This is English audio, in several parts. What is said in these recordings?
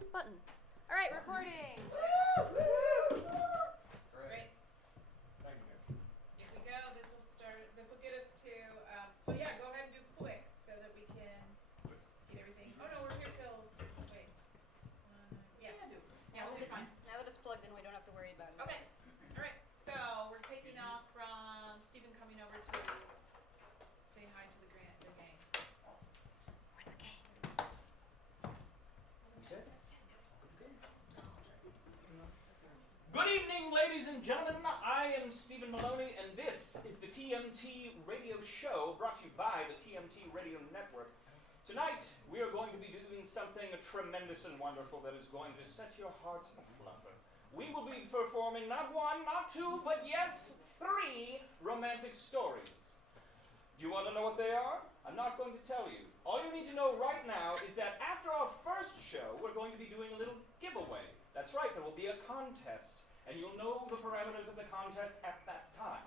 this button. All right, recording. Great. Thank you. Here we go. This will get us to, so yeah, go ahead and do quick so that we can get everything. Oh no, we're here till, wait. Yeah. Yeah, we'll be fine. Now that it's plugged in, we don't have to worry about it. Okay. All right. So we're taking off from Steven coming over to say hi to the gang. Where's the game? We said? Good evening, ladies and gentlemen. I am Steven Molony, and this is the TMT Radio Show, brought to you by the TMT Radio Network. Tonight, we are going to be doing something tremendous and wonderful that is going to set your hearts aflutter. We will be performing not one, not two, but yes, 3 romantic stories. Do you want to know what they are? I'm not going to tell you. All you need to know right now is that after our first show, we're going to be doing a little giveaway. That's right, there will be a contest, and you'll know the parameters of the contest at that time.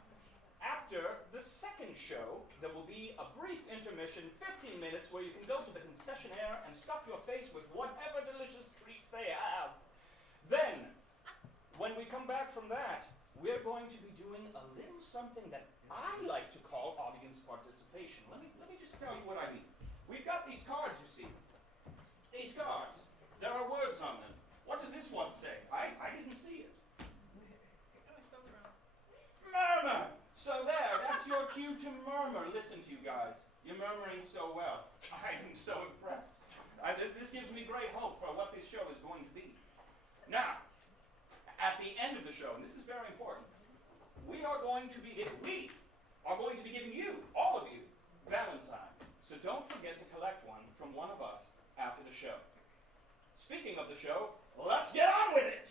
After the second show, there will be a brief intermission, 15 minutes, where you can go to the concessionaire and stuff your face with whatever delicious treats they have. Then, when we come back from that, we're going to be doing a little something that I like to call audience participation. Let me just tell you what I mean. We've got these cards, you see. These cards. There are words on them. What does this one say? I didn't see it. Oh, I spelled it wrong. Murmur! So there, that's your cue to murmur. Listen to you guys. You're murmuring so well. I am so impressed. This gives me great hope for what this show is going to be. Now, at the end of the show, and this is very important, we are going to be giving you, all of you, Valentines. So don't forget to collect one from one of us after the show. Speaking of the show, let's get on with it!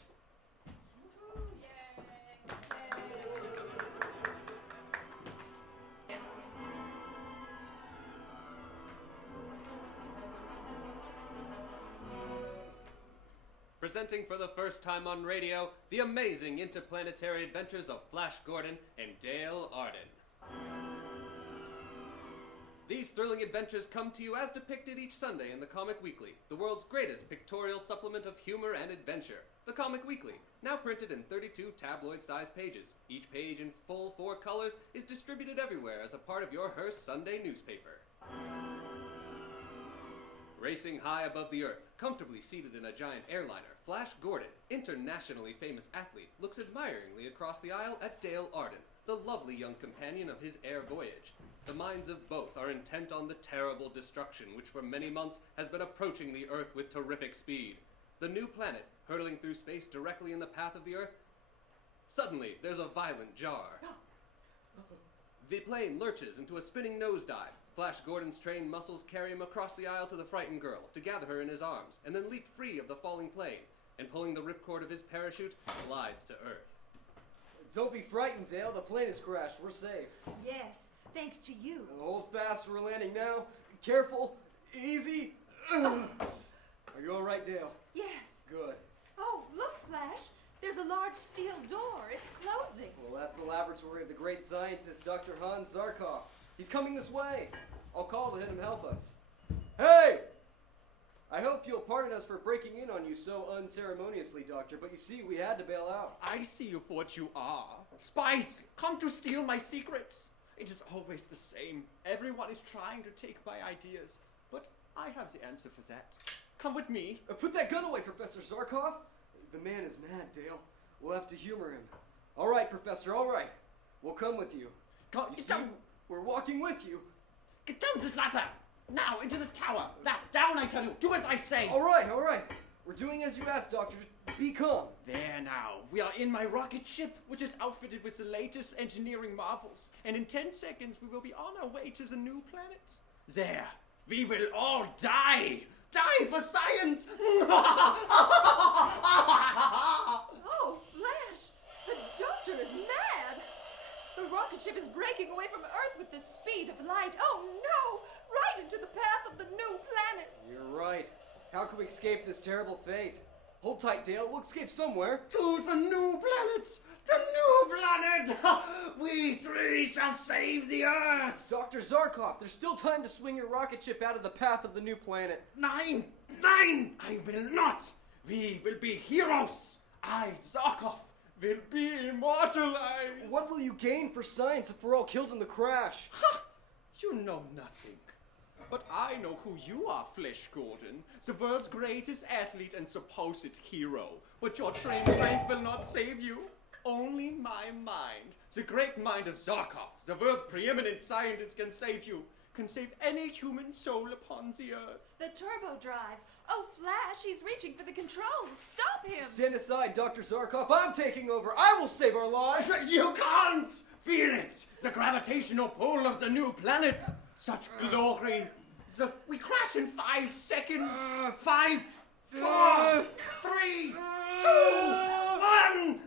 Presenting for the first time on radio, the amazing interplanetary adventures of Flash Gordon and Dale Arden. These thrilling adventures come to you as depicted each Sunday in the Comic Weekly, the world's greatest pictorial supplement of humor and adventure. The Comic Weekly, now printed in 32 tabloid-sized pages. Each page in full 4 colors is distributed everywhere as a part of your Hearst Sunday newspaper. Racing high above the earth, comfortably seated in a giant airliner, Flash Gordon, internationally famous athlete, looks admiringly across the aisle at Dale Arden, the lovely young companion of his air voyage. The minds of both are intent on the terrible destruction which for many months has been approaching the Earth with terrific speed. The new planet, hurtling through space directly in the path of the Earth. Suddenly, there's a violent jar. The plane lurches into a spinning nosedive. Flash Gordon's trained muscles carry him across the aisle to the frightened girl, to gather her in his arms, and then leap free of the falling plane, and pulling the ripcord of his parachute, glides to Earth. Don't be frightened, Dale. The plane has crashed. We're safe. Yes, thanks to you. Hold fast. We're landing now. Careful. Easy. Are you all right, Dale? Yes. Good. Oh, look, Flash. There's a large steel door. It's closing. Well, that's the laboratory of the great scientist, Dr. Hans Zarkov. He's coming this way. I'll call to him help us. Hey! I hope you'll pardon us for breaking in on you so unceremoniously, Doctor, but you see, we had to bail out. I see you for what you are. Spies, come to steal my secrets. It is always the same. Everyone is trying to take my ideas, but I have the answer for that. Come with me. Put that gun away, Professor Zarkov. The man is mad, Dale. We'll have to humor him. All right, Professor, all right. We'll come with you. Get down. We're walking with you. Get down this ladder. Now, into this tower. Now, down, I tell you. Do as I say. All right, all right. We're doing as you asked, Doctor. Just be calm. There now. We are in my rocket ship, which is outfitted with the latest engineering marvels. And in 10 seconds, we will be on our way to the new planet. There. We will all die. Die for science. Oh, Flash! The doctor is mad! The rocket ship is breaking away from Earth with the speed of light. Oh, no! Right into the path of the new planet! You're right. How can we escape this terrible fate? Hold tight, Dale. We'll escape somewhere. To the new planet! The new planet! We 3 shall save the Earth! Dr. Zarkov, there's still time to swing your rocket ship out of the path of the new planet. 9! I will not! We will be heroes. I, Zarkov, will be immortalized. What will you gain for science if we're all killed in the crash? Ha! You know nothing. But I know who you are, Flesh Gordon, the world's greatest athlete and supposed hero. But your trained strength will not save you. Only my mind, the great mind of Zarkov, the world's preeminent scientist, can save you. Can save any human soul upon the earth. The turbo drive. Oh, Flash, he's reaching for the controls. Stop him. Stand aside, Dr. Zarkov. I'm taking over. I will save our lives. You can't! Feel it! The gravitational pull of the new planet. Such glory. We crash in 5 seconds. 5, 4, 3, 2, 1.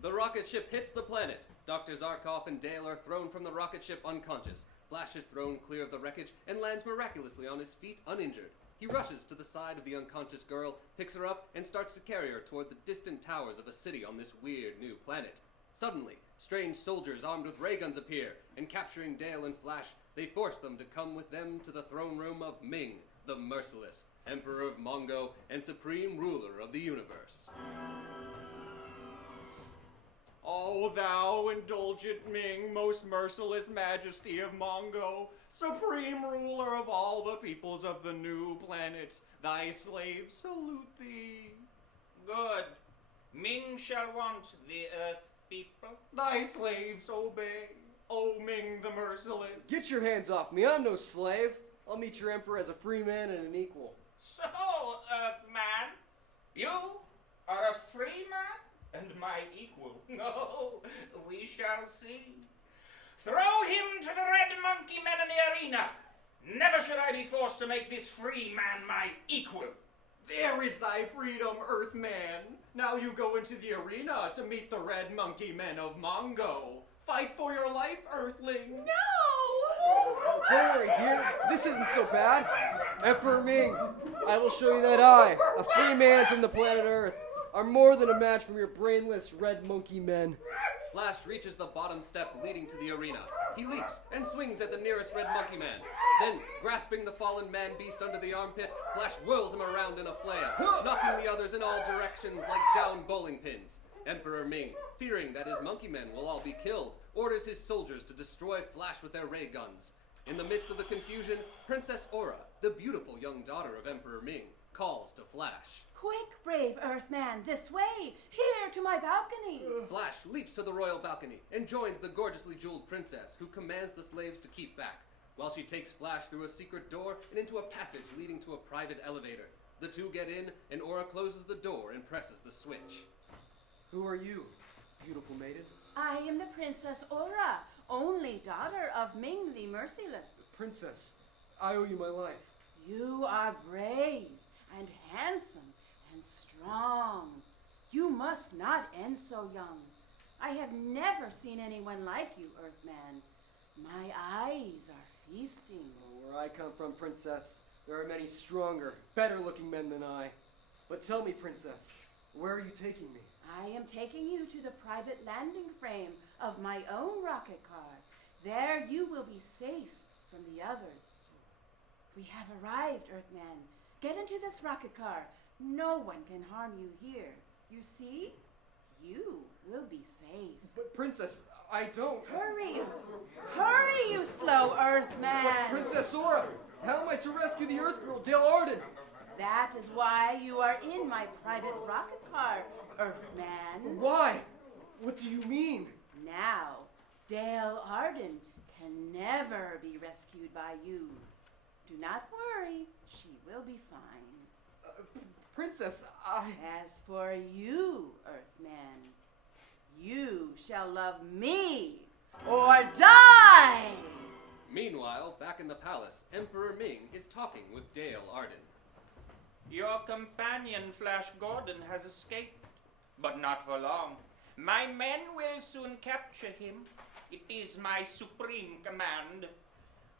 The rocket ship hits the planet. Dr. Zarkov and Dale are thrown from the rocket ship unconscious. Flash is thrown clear of the wreckage and lands miraculously on his feet uninjured. He rushes to the side of the unconscious girl, picks her up, and starts to carry her toward the distant towers of a city on this weird new planet. Suddenly, strange soldiers armed with ray guns appear, and capturing Dale and Flash, they force them to come with them to the throne room of Ming, the Merciless, Emperor of Mongo and supreme ruler of the universe. O thou indulgent Ming, most merciless majesty of Mongo, supreme ruler of all the peoples of the new planet, thy slaves salute thee. Good. Ming shall want the earth people. Thy slaves obey, O Ming the merciless. Get your hands off me. I'm no slave. I'll meet your emperor as a free man and an equal. So, Earthman, you are a free man and my equal. No, we shall see. Throw him to the red monkey men in the arena. Never should I be forced to make this free man my equal. There is thy freedom, Earthman. Now you go into the arena to meet the red monkey men of Mongo. Fight for your life, Earthling. No! Don't worry, dear. This isn't so bad. Emperor Ming, I will show you that I, a free man from the planet Earth, are more than a match from your brainless red monkey men. Flash reaches the bottom step leading to the arena. He leaps and swings at the nearest red monkey man. Then, grasping the fallen man-beast under the armpit, Flash whirls him around in a flail, knocking the others in all directions like down bowling pins. Emperor Ming, fearing that his monkey men will all be killed, orders his soldiers to destroy Flash with their ray guns. In the midst of the confusion, Princess Aura, the beautiful young daughter of Emperor Ming, calls to Flash. Quick, brave Earthman, this way! Here to my balcony! Flash leaps to the royal balcony and joins the gorgeously jeweled princess, who commands the slaves to keep back, while she takes Flash through a secret door and into a passage leading to a private elevator. The two get in, and Aura closes the door and presses the switch. Who are you, beautiful maiden? I am the Princess Aura, only daughter of Ming the Merciless. Princess, I owe you my life. You are brave and handsome and strong. You must not end so young. I have never seen anyone like you, Earthman. My eyes are feasting. Where I come from, Princess, there are many stronger, better-looking men than I. But tell me, Princess, where are you taking me? I am taking you to the private landing frame of my own rocket car. There you will be safe from the others. We have arrived, Earthman. Get into this rocket car. No one can harm you here. You see? You will be safe. But Princess, I don't... Hurry! Hurry, you slow Earthman! Princess Aura, how am I to rescue the Earth Girl, Dale Arden? That is why you are in my private rocket car, Earthman. Why? What do you mean? Now, Dale Arden can never be rescued by you. Do not worry, she will be fine. Princess, As for you, Earthman, you shall love me or die! Meanwhile, back in the palace, Emperor Ming is talking with Dale Arden. Your companion, Flash Gordon, has escaped, but not for long. My men will soon capture him. It is my supreme command.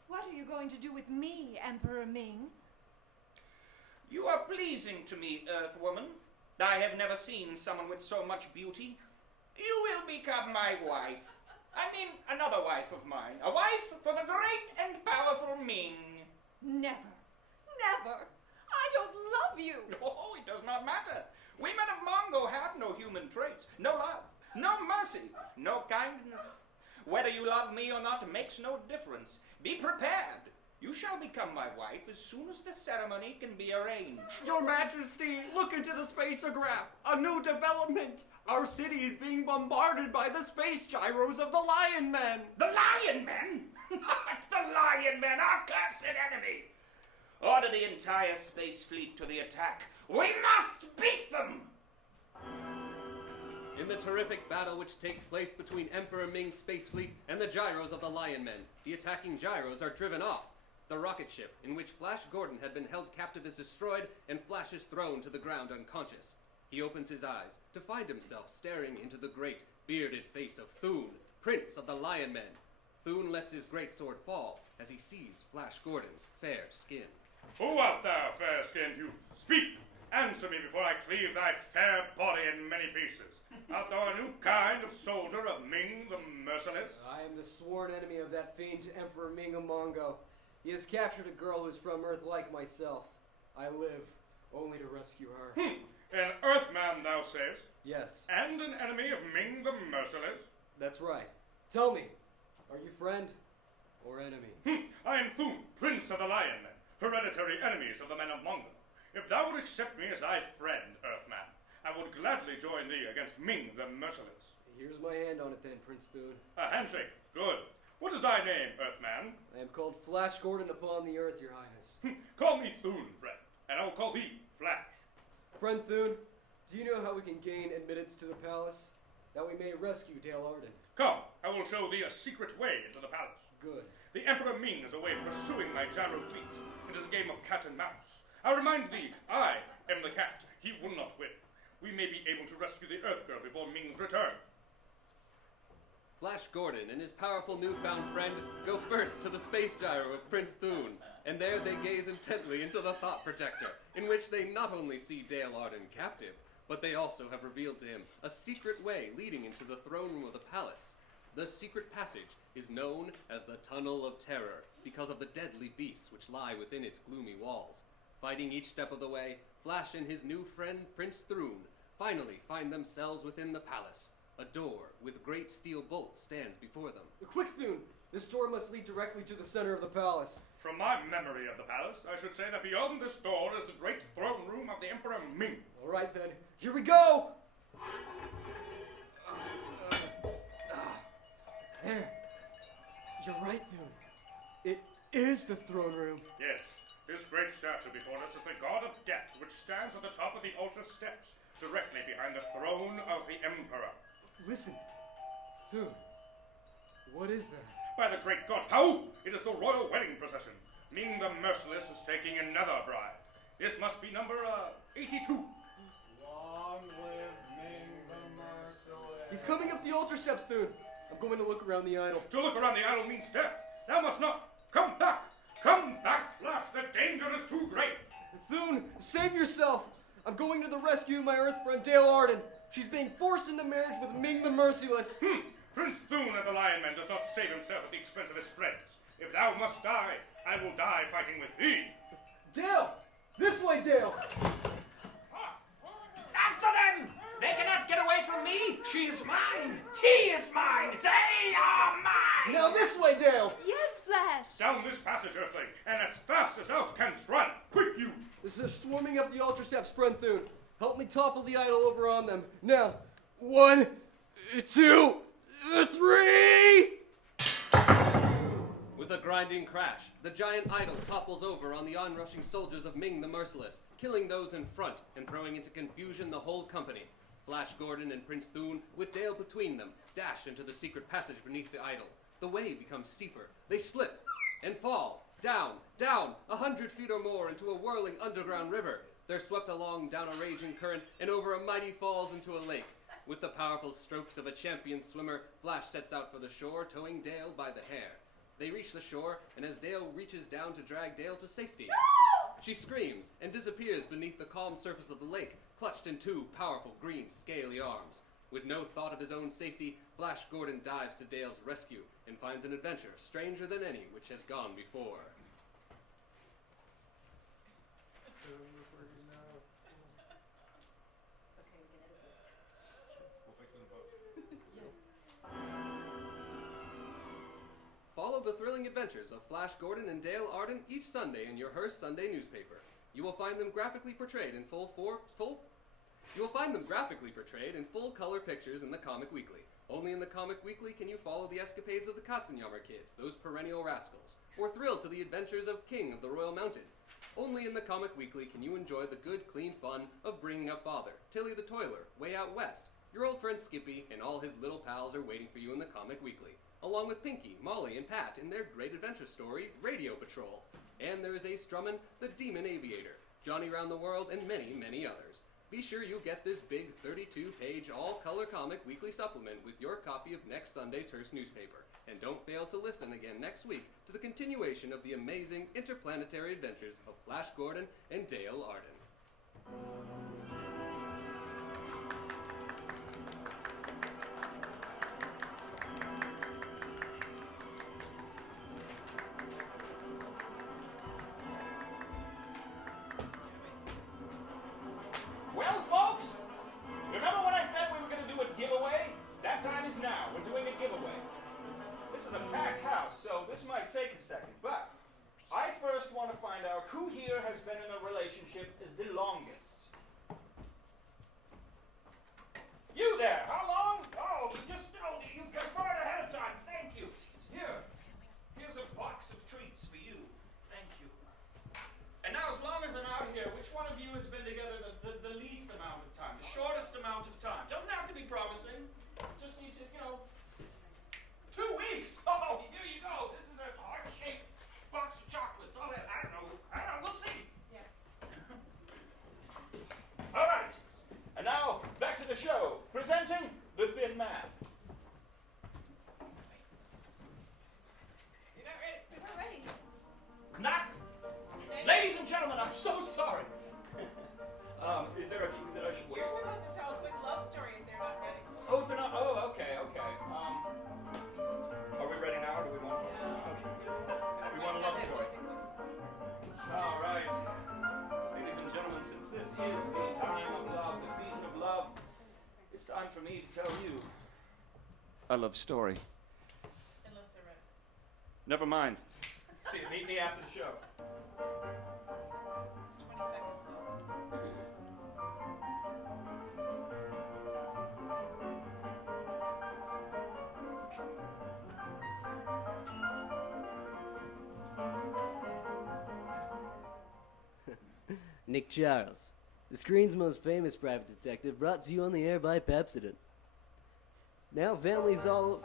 What are you going to do with me, Emperor Ming? You are pleasing to me, Earthwoman. I have never seen someone with so much beauty. You will become my wife. I mean, another wife of mine. A wife for the great and powerful Ming. Never. never. I don't love you. Oh, it does not matter. We men of Mongo have no human traits, no love, no mercy, no kindness. Whether you love me or not makes no difference. Be prepared. You shall become my wife as soon as the ceremony can be arranged. Your Majesty, look into the spaceograph. A new development. Our city is being bombarded by the space gyros of the Lion Men. The Lion Men? Not the Lion Men, our cursed enemy. Order the entire space fleet to the attack. We must beat them! In the terrific battle which takes place between Emperor Ming's space fleet and the gyros of the Lion Men, the attacking gyros are driven off. The rocket ship, in which Flash Gordon had been held captive, is destroyed, and Flash is thrown to the ground unconscious. He opens his eyes to find himself staring into the great, bearded face of Thune, Prince of the Lion Men. Thune lets his greatsword fall as he sees Flash Gordon's fair skin. Who art thou, fair-skinned youth? Speak! Answer me before I cleave thy fair body in many pieces. Art thou a new kind of soldier of Ming the Merciless? I am the sworn enemy of that fiend Emperor Ming of Mongo. He has captured a girl who is from Earth like myself. I live only to rescue her. An Earthman, thou sayest? Yes, And an enemy of Ming the Merciless? that's right. Tell me, are you friend or enemy? I am Thune, Prince of the Lion Men, hereditary enemies of the men of Mongo. If thou would accept me as thy friend, Earthman, I would gladly join thee against Ming the Merciless. Here's my hand on it then, Prince Thune. A handshake. Good. What is thy name, Earthman? I am called Flash Gordon upon the earth, your highness. Call me Thune, friend, and I will call thee Flash. Friend Thune, do you know how we can gain admittance to the palace? That we may rescue Dale Arden. Come, I will show thee a secret way into the palace. Good. The Emperor Ming is away pursuing my gyro fleet. It is a game of cat and mouse. I remind thee, I am the cat. He will not win. We may be able to rescue the Earth Girl before Ming's return. Flash Gordon and his powerful newfound friend go first to the space gyro of Prince Thune, and there they gaze intently into the Thought Protector, in which they not only see Dale Arden captive, but they also have revealed to him a secret way leading into the throne room of the palace. The secret passage is known as the Tunnel of Terror because of the deadly beasts which lie within its gloomy walls. Fighting each step of the way, Flash and his new friend Prince Thune finally find themselves within the palace. A door with great steel bolts stands before them. Quick, Thune! This door must lead directly to the center of the palace. From my memory of the palace, I should say that beyond this door is the great throne room of the Emperor Ming. All right, then. Here we go! There. You're right, Thune. It is the throne room. Yes, this great statue before us is the God of Death, which stands at the top of the altar steps, directly behind the throne of the Emperor. Listen. Thune. What is that? By the great God, Pau! It is the royal wedding procession. Ming the Merciless is taking another bride. This must be number 82. Long live Ming the Merciless. He's coming up the altar steps, Thune. I'm going to look around the idol. To look around the idol means death. Thou must not. Come back! Come back, Flash! The danger is too great! Thune, save yourself! I'm going to the rescue of my Earth friend Dale Arden. She's being forced into marriage with Ming the Merciless. Prince Thune of the Lion Man does not save himself at the expense of his friends. If thou must die, I will die fighting with thee. Dale! This way, Dale! After them! They cannot get away from me! She is mine! He is mine! They are mine! Now this way, Dale! Yes, Flash. Down this passage, Earthling, and as fast as thou canst run. Quick, you! They're swarming up the altar steps, friend Thune. Help me topple the idol over on them. Now, 1, 2, 3! With a grinding crash, the giant idol topples over on the onrushing soldiers of Ming the Merciless, killing those in front and throwing into confusion the whole company. Flash Gordon and Prince Thune, with Dale between them, dash into the secret passage beneath the idol. The way becomes steeper. They slip and fall, down, 100 feet or more into a whirling underground river. They're swept along down a raging current and over a mighty falls into a lake. With the powerful strokes of a champion swimmer, Flash sets out for the shore, towing Dale by the hair. They reach the shore, and as Dale reaches down to drag Dale to safety, she screams and disappears beneath the calm surface of the lake, clutched in 2 powerful green, scaly arms. With no thought of his own safety, Flash Gordon dives to Dale's rescue and finds an adventure stranger than any which has gone before. the boat. Follow the thrilling adventures of Flash Gordon and Dale Arden each Sunday in your Hearst Sunday newspaper. You will find them graphically portrayed in full color pictures in the Comic Weekly. Only in the Comic Weekly can you follow the escapades of the Katzenjammer kids, those perennial rascals, or thrill to the adventures of King of the Royal Mountain. Only in the Comic Weekly can you enjoy the good, clean fun of Bringing Up Father, Tilly the Toiler, Way Out West. Your old friend Skippy and all his little pals are waiting for you in the Comic Weekly, along with Pinky, Molly, and Pat in their great adventure story, Radio Patrol. And there is Ace Drummond, the Demon Aviator, Johnny Round the World, and many, many others. Be sure you get this big 32-page all-color comic weekly supplement with your copy of next Sunday's Hearst newspaper. And don't fail to listen again next week to the continuation of the amazing interplanetary adventures of Flash Gordon and Dale Arden. Well, folks, remember when I said we were going to do a giveaway? That time is now. We're doing a giveaway. This is a packed house, so this might take a second, but I first want to find out who here has been in a relationship the longest. You there, how long? Oh, you confirmed ahead of time. Thank you. Here's a box of treats for you. Thank you. And now, as long as I'm out here, which one of you has been together the least amount of time, the shortest amount of time? Doesn't have to be promising. Just needs to, 2 weeks. Oh, here you go. This is a heart-shaped box of chocolates. All that. I don't know. We'll see. Yeah. All right. And now, back to the show. Presenting the Thin Man. You're not ready. We're ready. Not. Ladies and gentlemen, I'm so sorry. Is there a cue that I should You're supposed to tell a quick love story if they're not ready. Oh, if they're not. Oh, okay. Are we ready now, or do we want a love story? Okay. We want a love story. All right. Ladies and gentlemen, since this is the time of love, the season of love, it's time for me to tell you a love story. Unless they're ready. Never mind. See, meet me after the show. It's 20 seconds left. Nick Charles, the screen's most famous private detective, brought to you on the air by Pepsodent. Now families all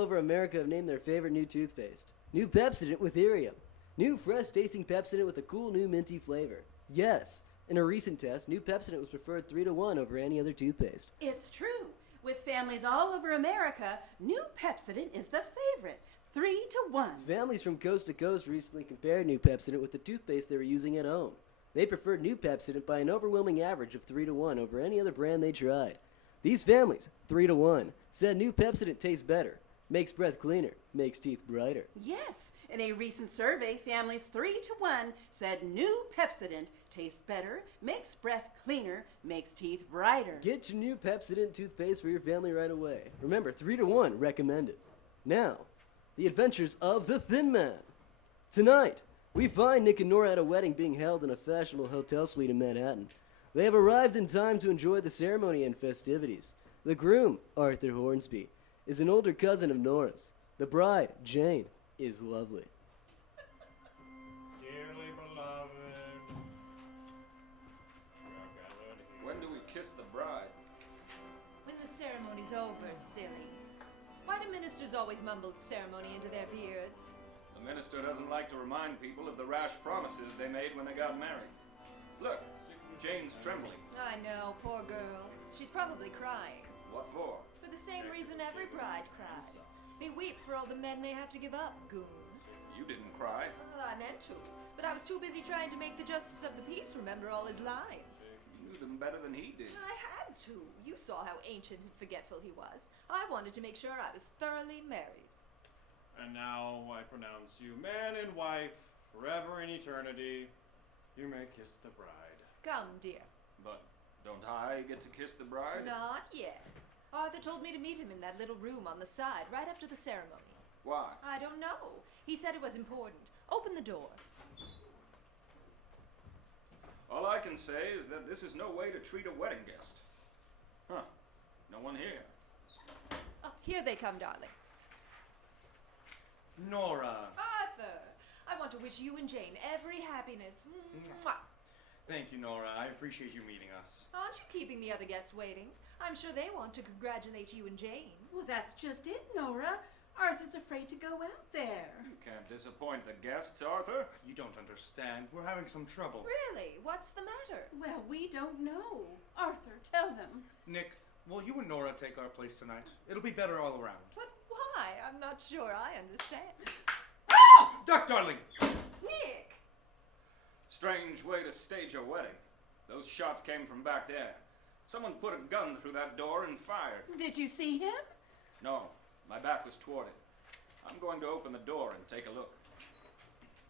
over America have named their favorite new toothpaste. New Pepsodent with Irium. New fresh tasting Pepsodent with a cool new minty flavor. Yes, in a recent test, new Pepsodent was preferred 3-to-1 over any other toothpaste. It's true. With families all over America, new Pepsodent is the favorite. 3-to-1. Families from coast to coast recently compared new Pepsodent with the toothpaste they were using at home. They preferred new Pepsodent by an overwhelming average of 3-to-1 over any other brand they tried. These families, 3-to-1, said new Pepsodent tastes better, makes breath cleaner, makes teeth brighter. Yes, in a recent survey, families 3-to-1 said new Pepsodent tastes better, makes breath cleaner, makes teeth brighter. Get your new Pepsodent toothpaste for your family right away. Remember, 3-to-1 recommended. Now, the adventures of the Thin Man. Tonight, we find Nick and Nora at a wedding being held in a fashionable hotel suite in Manhattan. They have arrived in time to enjoy the ceremony and festivities. The groom, Arthur Hornsby, is an older cousin of Nora's. The bride, Jane, is lovely. Dearly beloved, we are gathered here. When do we kiss the bride? When the ceremony's over, silly. Why do ministers always mumble ceremony into their beards? The minister doesn't like to remind people of the rash promises they made when they got married. Look, Jane's trembling. I know, poor girl. She's probably crying. What for? For the same reason every bride cries. They weep for all the men they have to give up, goons. You didn't cry. Well, I meant to, but I was too busy trying to make the justice of the peace remember all his lines. You knew them better than he did. I had to. You saw how ancient and forgetful he was. I wanted to make sure I was thoroughly married. And now I pronounce you man and wife, forever in eternity. You may kiss the bride. Come, dear. But Don't I get to kiss the bride? Not yet. Arthur told me to meet him in that little room on the side right after the ceremony. Why? I don't know. He said it was important. Open the door. All I can say is that this is no way to treat a wedding guest. Huh. No one here. Oh, here they come, darling. Nora. Arthur, I want to wish you and Jane every happiness. Mwah. Thank you, Nora. I appreciate you meeting us. Aren't you keeping the other guests waiting? I'm sure they want to congratulate you and Jane. Well, that's just it, Nora. Arthur's afraid to go out there. You can't disappoint the guests, Arthur. You don't understand. We're having some trouble. Really? What's the matter? Well, we don't know. Arthur, tell them. Nick, will you and Nora take our place tonight? It'll be better all around. But why? I'm not sure I understand. Duck, darling! Nick! Strange way to stage a wedding. Those shots came from back there. Someone put a gun through that door and fired. Did you see him? No, my back was toward it. I'm going to open the door and take a look.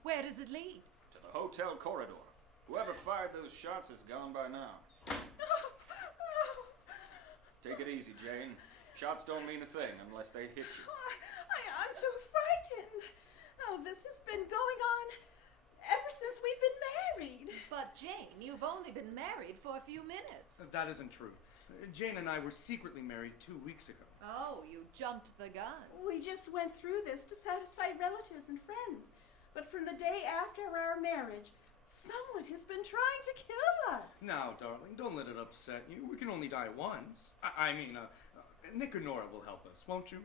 Where does it lead? To the hotel corridor. Whoever fired those shots is gone by now. Take it easy, Jane. Shots don't mean a thing unless they hit you. I'm so frightened. Oh, this has been going on ever since we've been married. But Jane, you've only been married for a few minutes. That isn't true. Jane and I were secretly married 2 weeks ago. Oh, you jumped the gun. We just went through this to satisfy relatives and friends. But from the day after our marriage, someone has been trying to kill us. Now, darling, don't let it upset you. We can only die once. I mean, Nick and Nora will help us, won't you?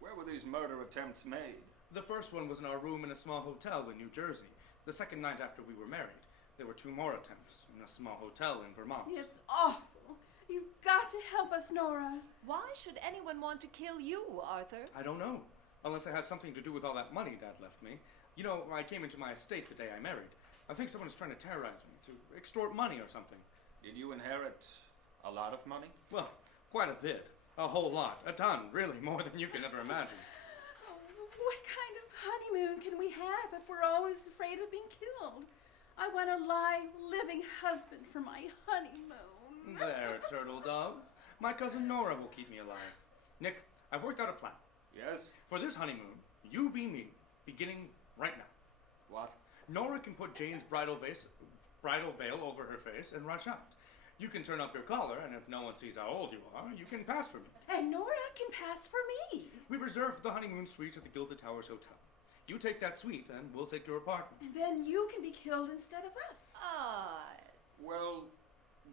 Where were these murder attempts made? The first one was in our room in a small hotel in New Jersey. The second night after we were married. There were 2 more attempts in a small hotel in Vermont. It's awful. You've got to help us, Nora. Why should anyone want to kill you, Arthur? I don't know. Unless it has something to do with all that money Dad left me. You know, I came into my estate the day I married. I think someone's trying to terrorize me, to extort money or something. Did you inherit a lot of money? Well, quite a bit. A whole lot. A ton, really, more than you can ever imagine. Oh, what kind of honeymoon can we have if we're always afraid of being killed? I want a live, living husband for my honeymoon. There, turtle dove. My cousin Nora will keep me alive. Nick, I've worked out a plan. Yes? For this honeymoon, you be me, beginning right now. What? Nora can put Jane's bridal veil over her face and rush out. You can turn up your collar, and if no one sees how old you are, you can pass for me. And Nora can pass for me. We reserved the honeymoon suite at the Gilded Towers Hotel. You take that suite, and we'll take your apartment. And then you can be killed instead of us. Well,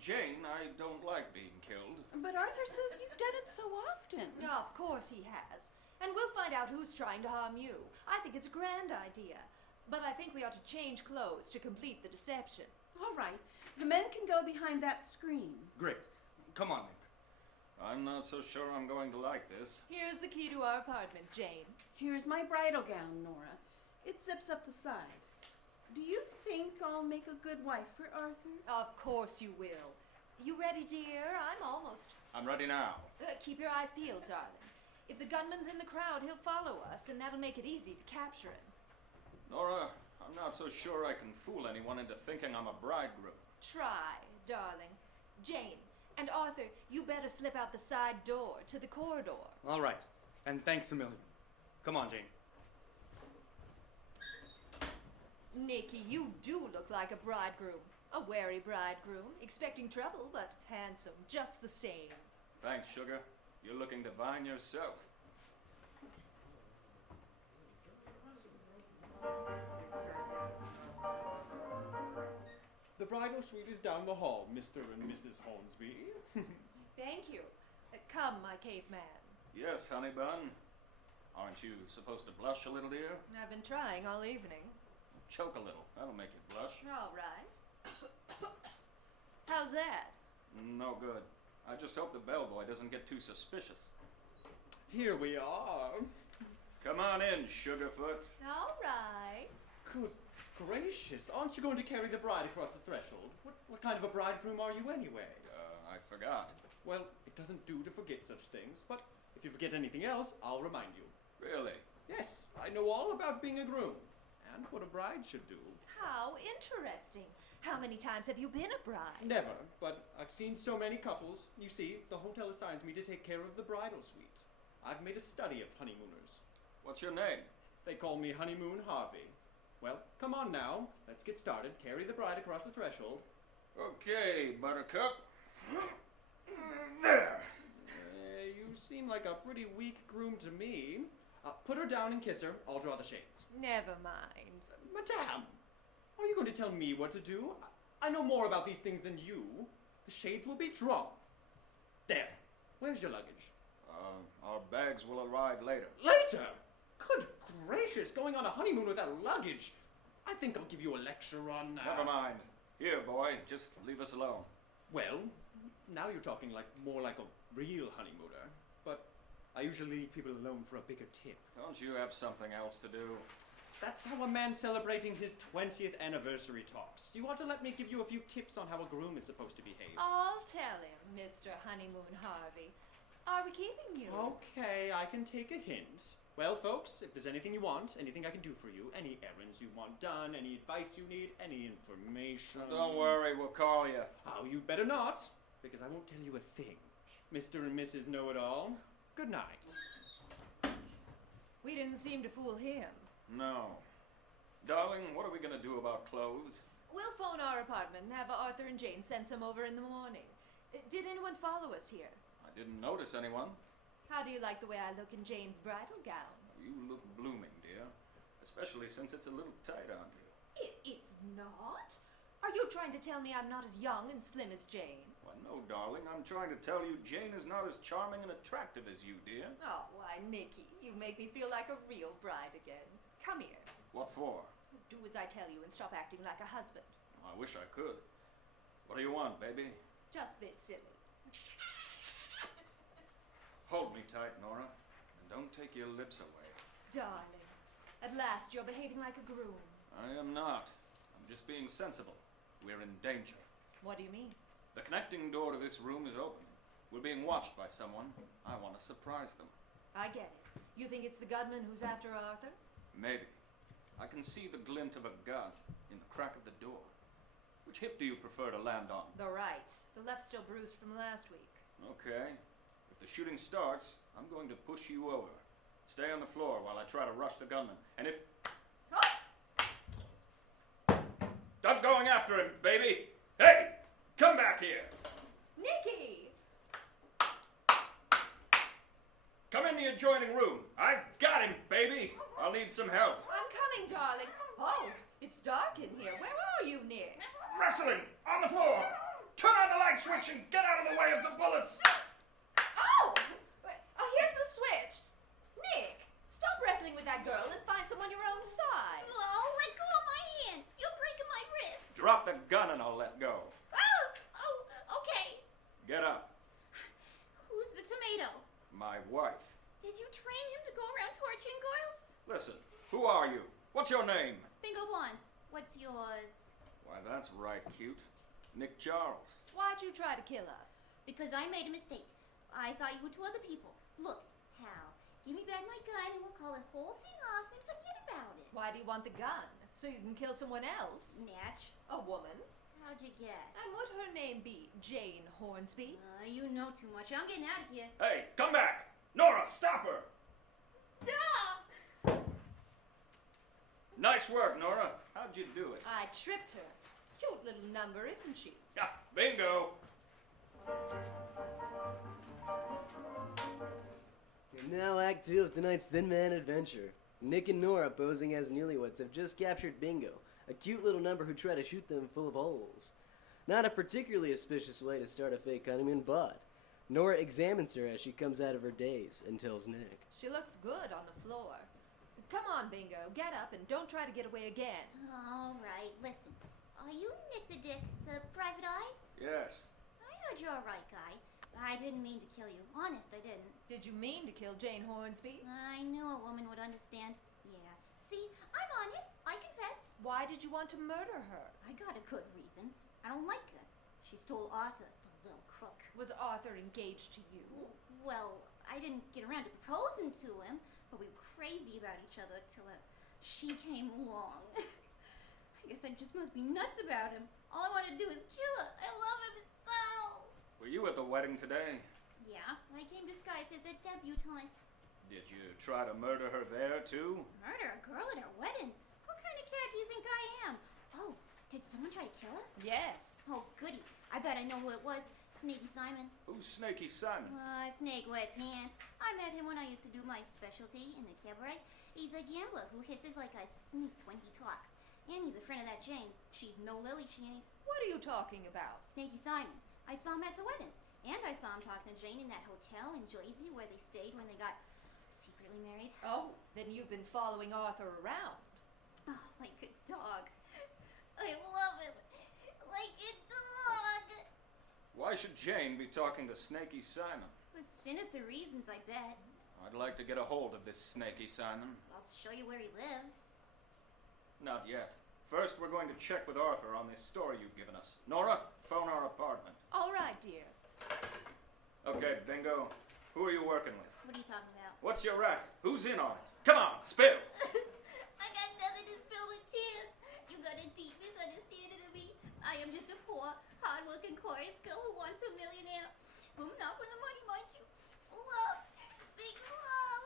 Jane, I don't like being killed. But Arthur says you've done it so often. Of course he has. And we'll find out who's trying to harm you. I think it's a grand idea. But I think we ought to change clothes to complete the deception. All right. The men can go behind that screen. Great. Come on, Nick. I'm not so sure I'm going to like this. Here's the key to our apartment, Jane. Here's my bridal gown, Nora. It zips up the side. Do you think I'll make a good wife for Arthur? Of course you will. You ready, dear? I'm almost. I'm ready now. Keep your eyes peeled, darling. If the gunman's in the crowd, he'll follow us, and that'll make it easy to capture him. Nora, I'm not so sure I can fool anyone into thinking I'm a bridegroom. Try, darling. Jane, and Arthur, you better slip out the side door to the corridor. All right. And thanks a million. Come on, Jane. Nicky, you do look like a bridegroom. A wary bridegroom, expecting trouble, but handsome just the same. Thanks, sugar. You're looking divine yourself. The bridal suite is down the hall, Mr. and Mrs. Hornsby. Thank you. Come, my caveman. Yes, honey bun. Aren't you supposed to blush a little, dear? I've been trying all evening. Choke a little. That'll make you blush. All right. How's that? No good. I just hope the bellboy doesn't get too suspicious. Here we are. Come on in, Sugarfoot. All right. Good gracious, aren't you going to carry the bride across the threshold? What kind of a bridegroom are you anyway? I forgot. Well, it doesn't do to forget such things, but if you forget anything else, I'll remind you. Really? Yes, I know all about being a groom. understand what a bride should do. How interesting. How many times have you been a bride? Never, but I've seen so many couples. You see, the hotel assigns me to take care of the bridal suite. I've made a study of honeymooners. What's your name? They call me Honeymoon Harvey. Well, come on now. Let's get started. Carry the bride across the threshold. Okay, Buttercup. There. You seem like a pretty weak groom to me. Put her down and kiss her. I'll draw the shades. Never mind. Madame, are you going to tell me what to do? I know more about these things than you. The shades will be drawn. There. Where's your luggage? Our bags will arrive later. Later? Good gracious, going on a honeymoon without luggage. I think I'll give you a lecture on... Never mind. Here, boy, just leave us alone. Well, now you're talking more like a real honeymooner. But I usually leave people alone for a bigger tip. Don't you have something else to do? That's how a man celebrating his 20th anniversary talks. You ought to let me give you a few tips on how a groom is supposed to behave. I'll tell him, Mr. Honeymoon Harvey. Are we keeping you? Okay, I can take a hint. Well, folks, if there's anything you want, anything I can do for you, any errands you want done, any advice you need, any information... Don't worry, we'll call you. Oh, you better not, because I won't tell you a thing. Mr. and Mrs. Know-It-All, good night. We didn't seem to fool him. No. Darling, what are we going to do about clothes? We'll phone our apartment and have Arthur and Jane send some over in the morning. Did anyone follow us here? I didn't notice anyone. How do you like the way I look in Jane's bridal gown? You look blooming, dear. Especially since it's a little tight on you. It is not. Are you trying to tell me I'm not as young and slim as Jane? Why, no, darling. I'm trying to tell you Jane is not as charming and attractive as you, dear. Oh, why, Nicky, you make me feel like a real bride again. Come here. What for? Do as I tell you and stop acting like a husband. I wish I could. What do you want, baby? Just this silly. Hold me tight, Nora, and don't take your lips away. Darling, at last you're behaving like a groom. I am not. I'm just being sensible. We're in danger. What do you mean? The connecting door to this room is open. We're being watched by someone. I want to surprise them. I get it. You think it's the gunman who's after Arthur? Maybe. I can see the glint of a gun in the crack of the door. Which hip do you prefer to land on? The right. The left's still bruised from last week. Okay. If the shooting starts, I'm going to push you over. Stay on the floor while I try to rush the gunman. And if... Stop going after him, baby! Hey! Come back here! Nicky! Come in the adjoining room. I've got him, baby! I'll need some help. I'm coming, darling. Oh, it's dark in here. Where are you, Nick? Wrestling! On the floor! Turn on the light switch and get out of the way of the bullets! Oh! Here's the switch. Nick, stop wrestling with that girl and find someone your own size. Oh, let go of my hand. You're breaking my wrist. Drop the gun and I'll let go. Oh, okay. Get up. Who's the tomato? My wife. Did you train him to go around torturing girls? Listen, who are you? What's your name? Bingo Bonds. What's yours? Why, that's right, cute. Nick Charles. Why'd you try to kill us? Because I made a mistake. I thought you were two other people. Look, Hal, give me back my gun and we'll call the whole thing off and forget about it. Why do you want the gun? So you can kill someone else? Natch. A woman? How'd you guess? And would her name be Jane Hornsby? You know too much. I'm getting out of here. Hey, come back! Nora, stop her! Ah! Nice work, Nora. How'd you do it? I tripped her. Cute little number, isn't she? Yeah, bingo! And now Act 2 of tonight's Thin Man adventure. Nick and Nora, posing as newlyweds, have just captured Bingo, a cute little number who tried to shoot them full of holes. Not a particularly auspicious way to start a fake honeymoon, but Nora examines her as she comes out of her daze and tells Nick. She looks good on the floor. Come on, Bingo, get up and don't try to get away again. All right, listen. Are you Nick the Dick, the private eye? Yes. I heard you're a right guy. I didn't mean to kill you. Honest, I didn't. Did you mean to kill Jane Hornsby? I knew a woman would understand. Yeah. See, I'm honest. I confess. Why did you want to murder her? I got a good reason. I don't like her. She stole Arthur, the little crook. Was Arthur engaged to you? Well, I didn't get around to proposing to him, but we were crazy about each other she came along. I guess I just must be nuts about him. All I want to do is kill her. I love him so. Were you at the wedding today? Yeah, I came disguised as a debutante. Did you try to murder her there, too? Murder a girl at her wedding? What kind of cat do you think I am? Oh, did someone try to kill her? Yes. Oh, goody. I bet I know who it was. Snaky Simon. Who's Snaky Simon? Snake Wet Pants. I met him when I used to do my specialty in the cabaret. He's a gambler who hisses like a sneak when he talks. And he's a friend of that Jane. She's no lily, she ain't. What are you talking about? Snaky Simon. I saw him at the wedding. And I saw him talking to Jane in that hotel in Jersey where they stayed when they got secretly married. Oh, then you've been following Arthur around. Oh, like a dog. I love him. Like a dog. Why should Jane be talking to Snaky Simon? For sinister reasons, I bet. I'd like to get a hold of this Snaky Simon. I'll show you where he lives. Not yet. First, we're going to check with Arthur on this story you've given us. Nora, phone our apartment. All right, dear. Okay, Bingo. Who are you working with? What are you talking about? What's your racket? Who's in on it? Come on, spill! I got nothing to spill but tears. You got a deep misunderstanding of me. I am just a poor, hard-working chorus girl who wants a millionaire. Not for the money, mind you. Love. Big love.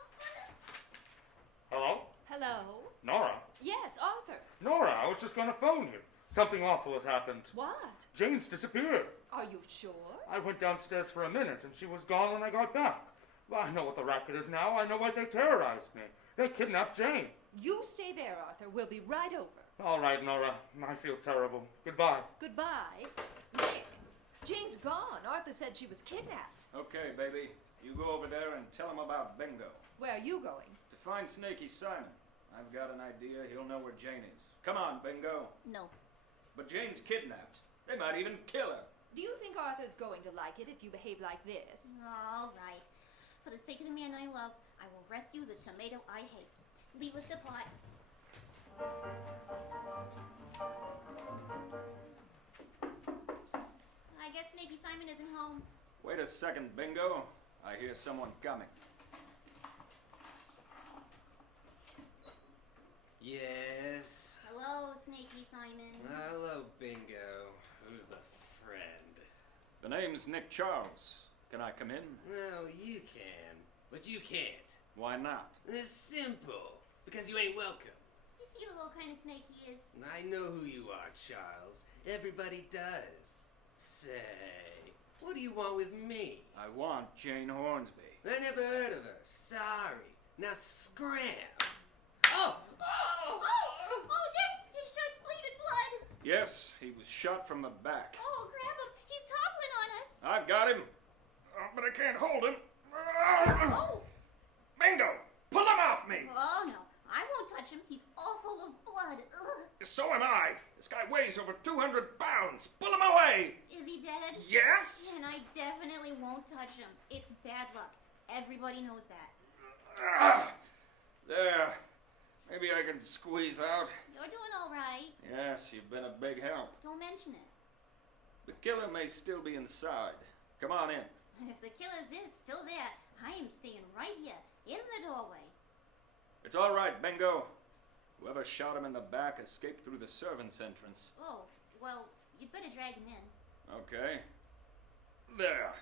Hello? Hello? Nora? Yes, Arthur. Nora, I was just going to phone you. Something awful has happened. What? Jane's disappeared. Are you sure? I went downstairs for a minute, and she was gone when I got back. Well, I know what the racket is now. I know why they terrorized me. They kidnapped Jane. You stay there, Arthur. We'll be right over. All right, Nora. I feel terrible. Goodbye. Goodbye. Nick, Jane's gone. Arthur said she was kidnapped. Okay, baby. You go over there and tell him about Bingo. Where are you going? To find Snaky Simon. I've got an idea he'll know where Jane is. Come on, Bingo. No. But Jane's kidnapped. They might even kill her. Do you think Arthur's going to like it if you behave like this? All right. For the sake of the man I love, I will rescue the tomato I hate. Leave us the pot. I guess Snaky Simon isn't home. Wait a second, Bingo. I hear someone coming. Yes. Hello, Snaky Simon. Hello, Bingo. Who's the friend? The name's Nick Charles. Can I come in? Well, you can, but you can't. Why not? It's simple. Because you ain't welcome. You see the little kind of snake he is? I know who you are, Charles. Everybody does. Say, what do you want with me? I want Jane Hornsby. I never heard of her. Sorry. Now scram. Oh! Oh, Nick! His shirt's bleeding blood! Yes, he was shot from the back. Oh, grab him! He's toppling on us! I've got him. But I can't hold him. Oh! Bingo! Pull him off me! Oh, no. I won't touch him. He's all full of blood. Ugh. So am I. This guy weighs over 200 pounds. Pull him away! Is he dead? Yes? Then I definitely won't touch him. It's bad luck. Everybody knows that. There. Maybe I can squeeze out. You're doing all right. Yes, you've been a big help. Don't mention it. The killer may still be inside. Come on in. If the killer's still there, I am staying right here, in the doorway. It's all right, Bingo. Whoever shot him in the back escaped through the servants' entrance. Oh, well, you'd better drag him in. Okay. There.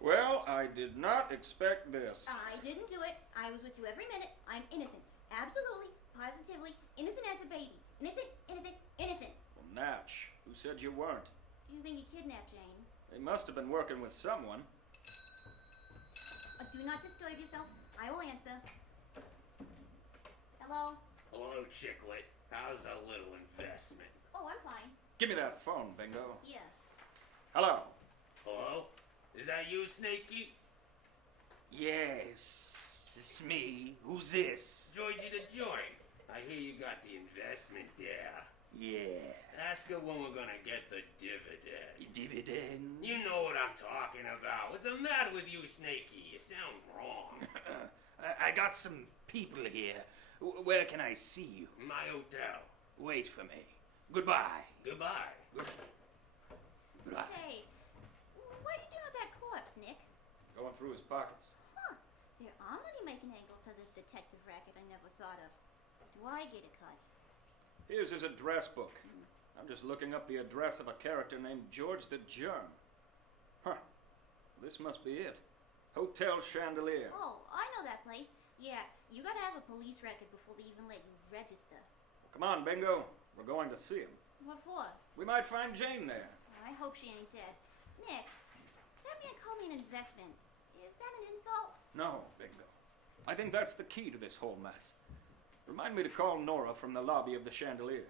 Well, I did not expect this. I didn't do it. I was with you every minute. I'm innocent. Absolutely, positively, innocent as a baby. Innocent, innocent, innocent. Well, Natch, who said you weren't? You think he kidnapped Jane? They must have been working with someone. Do not disturb yourself. I will answer. Hello? Hello, Chicklet. How's a little investment? Oh, I'm fine. Give me that phone, Bingo. Here. Hello. Hello? Is that you, Snakey? Yes, it's me. Who's this? Joined you to join. I hear you got the investment there. Yeah. Ask her when we're gonna get the dividend. Dividends? You know what I'm talking about. What's the matter with you, Snakey? You sound wrong. I got some people here. Where can I see you? My hotel. Wait for me. Goodbye. Goodbye. Goodbye. Say, why did you know that corpse, Nick? Going through his pockets. Huh. There are money-making angles to this detective racket I never thought of. Do I get a cut? Here's his address book. I'm just looking up the address of a character named George the Germ. Huh. This must be it. Hotel Chandelier. Oh, I know that place. Yeah, you gotta have a police record before they even let you register. Come on, Bingo. We're going to see him. What for? We might find Jane there. I hope she ain't dead. Nick, that man called me an investment. Is that an insult? No, Bingo. I think that's the key to this whole mess. Remind me to call Nora from the lobby of the Chandelier.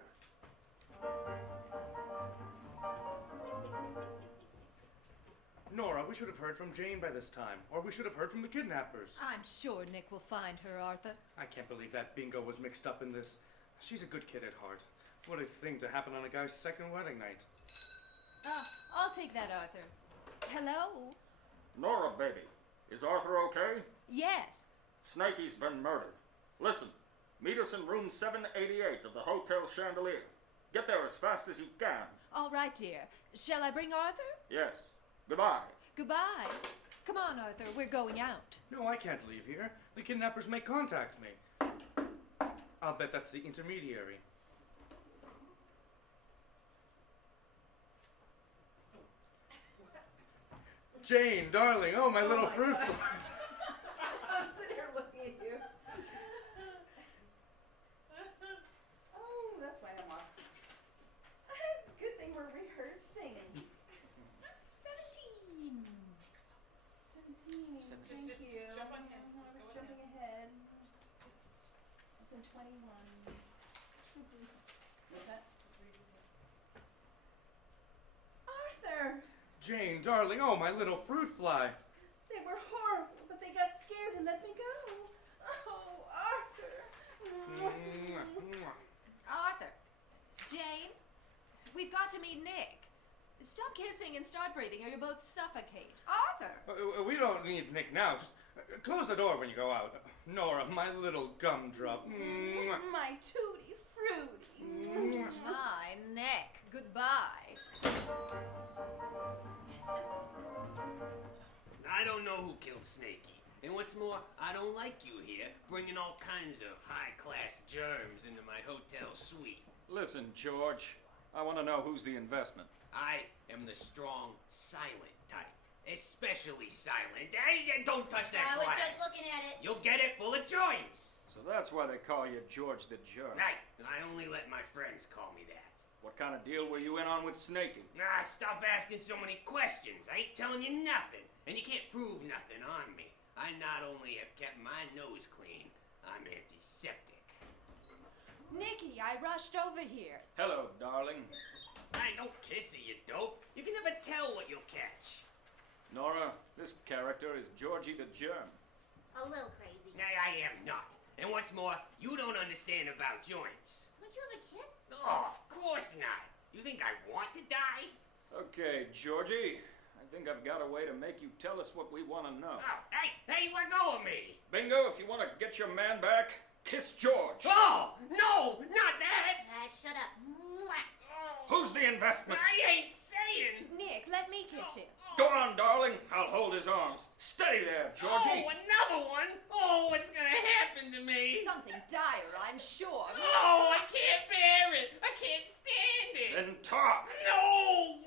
Nora, we should have heard from Jane by this time, or we should have heard from the kidnappers. I'm sure Nick will find her, Arthur. I can't believe that Bingo was mixed up in this. She's a good kid at heart. What a thing to happen on a guy's second wedding night. I'll take that, Arthur. Hello? Nora, baby. Is Arthur okay? Yes. Snakey's been murdered. Listen, meet us in room 788 of the Hotel Chandelier. Get there as fast as you can. All right, dear. Shall I bring Arthur? Yes. Goodbye. Goodbye. Come on, Arthur. We're going out. No, I can't leave here. The kidnappers may contact me. I'll bet that's the intermediary. Jane, darling, oh, my little fruit fly. I'm sitting here looking at you. Oh, that's why I'm off. Good thing we're rehearsing. 17. 17. Thank you. Jump on his. I was Just go jumping ahead. I was in 21. What's that? Arthur! Jane, darling, oh, my little fruit fly. They were horrible, but they got scared and let me go. Oh, Arthur. Arthur. Jane, we've got to meet Nick. Stop kissing and start breathing or you'll both suffocate. Arthur! We don't need Nick now. Just close the door when you go out. Nora, my little gumdrop. My tutti frutti. My neck. Goodbye. I don't know who killed Snakey. And what's more, I don't like you here, bringing all kinds of high-class germs into my hotel suite. Listen, George. I want to know who's the investment. I am the strong, silent type. Especially silent. Hey, don't touch that I was glass. just looking at it. You'll get it full of joints. So that's why they call you George the Germ. Right. I only let my friends call me that. What kind of deal were you in on with Snakey? Nah, stop asking so many questions. I ain't telling you nothing. And you can't prove nothing on me. I not only have kept my nose clean, I'm antiseptic. Nicky, I rushed over here. Hello, darling. I don't kiss you, you dope. You can never tell what you'll catch. Nora, this character is Georgie the Germ. A little crazy. Nay, I am not. And what's more, you don't understand about joints. Don't you have a kiss? Oh, of course not. You think I want to die? Okay, Georgie. I think I've got a way to make you tell us what we want to know. Oh, hey, let go of me. Bingo, if you want to get your man back, kiss George. Oh, no, not that. Shut up. Mwah. Who's the investment? I ain't saying. Nick, let me kiss him. Go on, darling. I'll hold his arms. Steady there, Georgie. Oh, another one? Oh, what's gonna happen to me? Something dire, I'm sure. Oh, I can't bear it. I can't stand it. Then talk. No.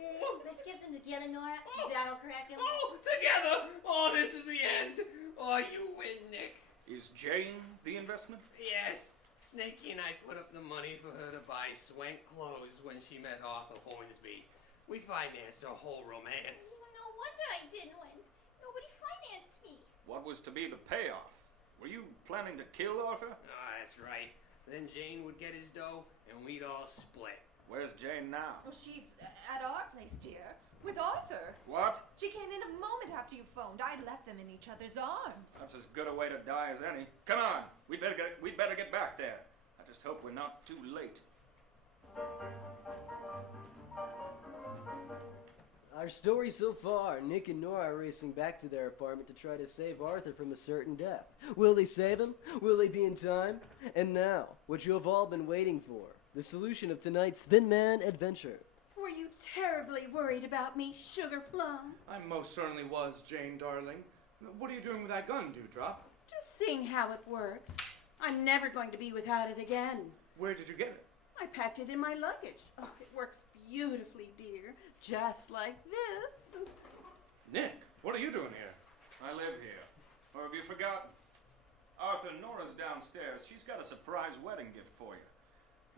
Let's give them together, Nora. That'll crack him. Oh, together. Oh, this is the end. Oh, you win, Nick. Is Jane the investment? Yes. Snakey and I put up the money for her to buy swank clothes when she met Arthur Hornsby. We financed her whole romance. Oh, no wonder I didn't win. Nobody financed me. What was to be the payoff? Were you planning to kill Arthur? Ah, that's right. Then Jane would get his dough, and we'd all split. Where's Jane now? Well, she's at our place, dear. With Arthur. What? She came in a moment after you phoned. I'd left them in each other's arms. That's as good a way to die as any. Come on. We'd better get back there. I just hope we're not too late. Our story so far, Nick and Nora are racing back to their apartment to try to save Arthur from a certain death. Will they save him? Will they be in time? And now, what you have all been waiting for, the solution of tonight's Thin Man adventure. Were you terribly worried about me, Sugar Plum? I most certainly was, Jane, darling. What are you doing with that gun, Dewdrop? seeing how it works. I'm never going to be without it again. Where did you get it? I packed it in my luggage. Oh, it works beautifully, dear. Just like this. Nick, what are you doing here? I live here. Or have you forgotten? Arthur, Nora's downstairs. She's got a surprise wedding gift for you.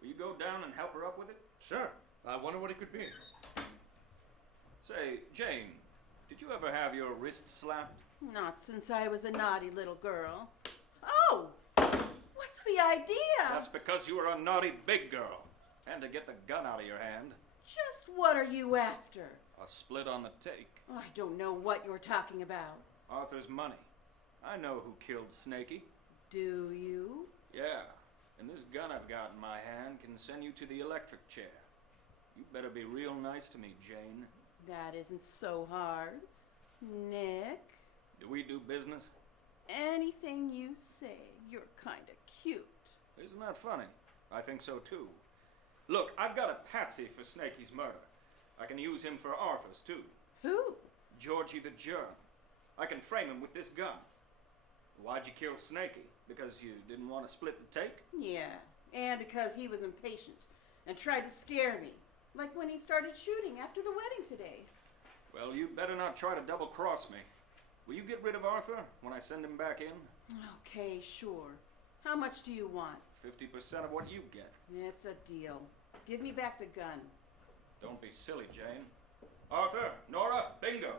Will you go down and help her up with it? Sure. I wonder what it could be. Say, Jane, did you ever have your wrist slapped? Not since I was a naughty little girl. Oh! What's the idea? That's because you were a naughty big girl. And to get the gun out of your hand. Just what are you after? A split on the take. Oh, I don't know what you're talking about. Arthur's money. I know who killed Snaky. Do you? Yeah. And this gun I've got in my hand can send you to the electric chair. You better be real nice to me, Jane. That isn't so hard. Nick? Do we do business? Anything you say. You're kind of cute. Isn't that funny? I think so too. Look, I've got a patsy for Snaky's murder. I can use him for Arthur's too. Who? Georgie the Germ. I can frame him with this gun. Why'd you kill Snaky? Because you didn't want to split the take? Yeah, and because he was impatient and tried to scare me. Like when he started shooting after the wedding today. Well, you better not try to double-cross me. Will you get rid of Arthur when I send him back in? Okay, sure. How much do you want? 50% of what you get. It's a deal. Give me back the gun. Don't be silly, Jane. Arthur, Nora, bingo.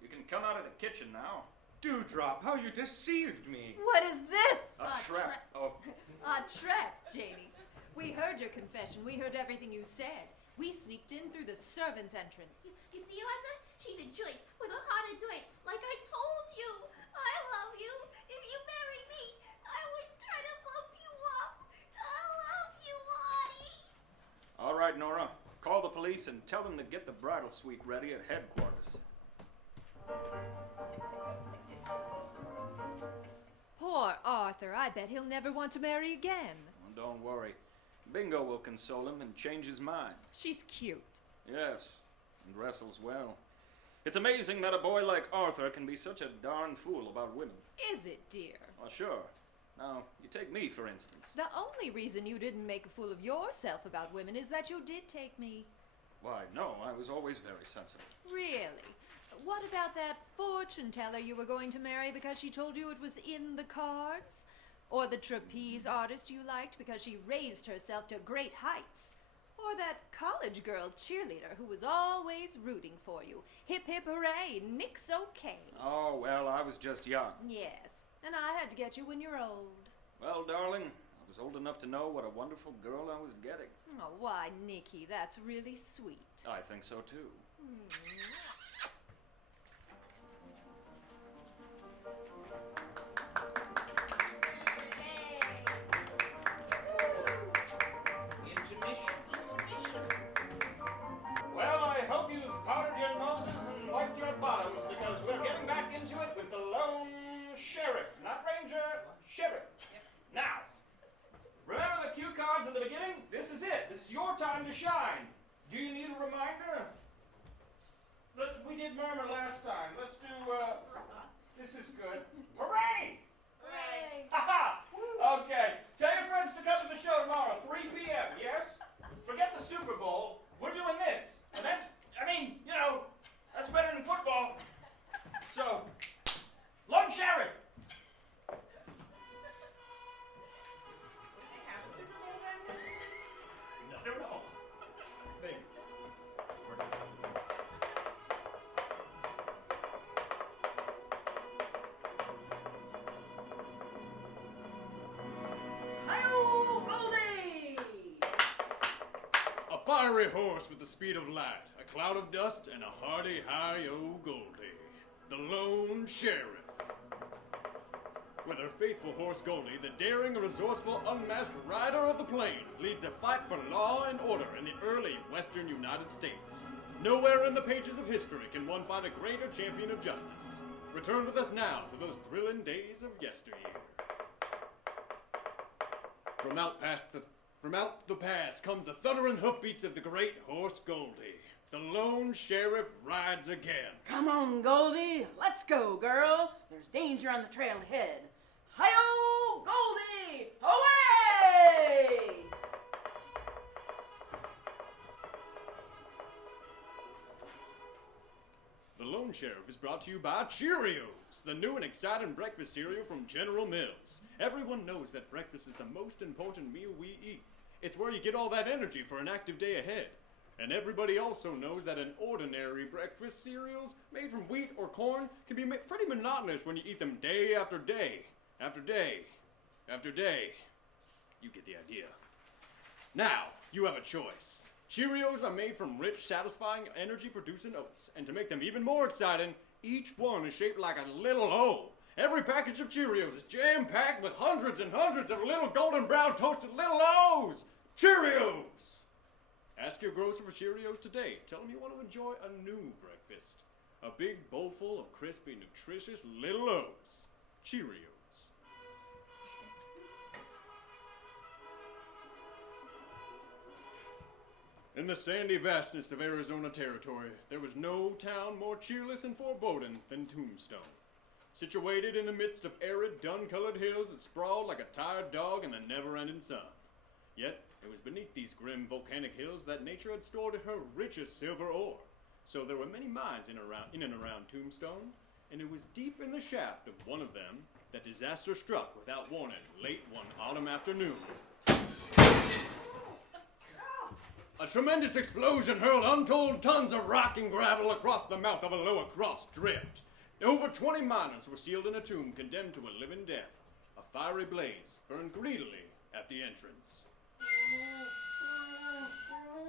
You can come out of the kitchen now. Dewdrop, how you deceived me. What is this? A trap. Oh, A trap, Janie. We heard your confession. We heard everything you said. We sneaked in through the servants' entrance. You see, Arthur? She's a joint with a heart of joint. Like I told you. I love you. If you marry me, I would try to bump you up. I love you, Audie. all right, Nora. Call the police and tell them to get the bridal suite ready at headquarters. Poor Arthur. I bet he'll never want to marry again. Well, don't worry. Bingo will console him and change his mind. She's cute. Yes, and wrestles well. It's amazing that a boy like Arthur can be such a darn fool about women. Is it, dear? Well, sure. Now, you take me, for instance. The only reason you didn't make a fool of yourself about women is that you did take me. Why, no, I was always very sensitive. Really? What about that fortune teller you were going to marry because she told you it was in the cards? Or the trapeze artist you liked because she raised herself to great heights? Or that college girl cheerleader who was always rooting for you? Hip hip hooray, Nick's okay. Oh, well, I was just young. Yes, and I had to get you when you're old. Well, darling, I was old enough to know what a wonderful girl I was getting. Oh, why, Nicky, that's really sweet. I think so, too. Well, I hope you've powdered your noses and wiped your bottoms because we're getting back into it with the lone sheriff. Not ranger, sheriff. Now, remember the cue cards at the beginning? This is it. This is your time to shine. Do you need a reminder? We did murmur last time. Let's do, this is good. Hooray! Hooray. Ha-ha! Okay. Tell your friends to come to the show tomorrow, 3 p.m., yes? Forget the Super Bowl. We're doing this. And that's, I mean, you know, that's better than football. So, Lone Sheriff. They have a Super Bowl right now? I don't know. Maybe. Hi-yo, Goldie! A fiery horse with the speed of light, a cloud of dust, and a hearty hi-yo Goldie, the lone sheriff. With her faithful horse Goldie, the daring, resourceful, unmasked rider of the plains leads the fight for law and order in the early western United States. Nowhere in the pages of history can one find a greater champion of justice. Return with us now to those thrilling days of yesteryear. From out the pass comes the thundering hoofbeats of the great horse Goldie. The lone sheriff rides again. Come on, Goldie. Let's go, girl. There's danger on the trail ahead. Hi-yo, Goldie! Away! The Lone Sheriff is brought to you by Cheerios, the new and exciting breakfast cereal from General Mills. Everyone knows that breakfast is the most important meal we eat. It's where you get all that energy for an active day ahead. And everybody also knows that an ordinary breakfast cereals made from wheat or corn can be pretty monotonous when you eat them day after day, after day, after day. You get the idea. Now, you have a choice. Cheerios are made from rich, satisfying, energy-producing oats, and to make them even more exciting, each one is shaped like a little O. Every package of Cheerios is jam-packed with hundreds and hundreds of little golden brown toasted little O's. Cheerios! Ask your grocer for Cheerios today. Tell them you want to enjoy a new breakfast. A big bowl full of crispy, nutritious little O's. Cheerios. In the sandy vastness of Arizona territory, there was no town more cheerless and foreboding than Tombstone. Situated in the midst of arid, dun-colored hills that sprawled like a tired dog in the never-ending sun. Yet, it was beneath these grim volcanic hills that nature had stored her richest silver ore. So there were many mines in and around Tombstone, and it was deep in the shaft of one of them that disaster struck without warning late one autumn afternoon. A tremendous explosion hurled untold tons of rock and gravel across the mouth of a lower cross drift. Over 20 miners were sealed in a tomb, condemned to a living death. A fiery blaze burned greedily at the entrance.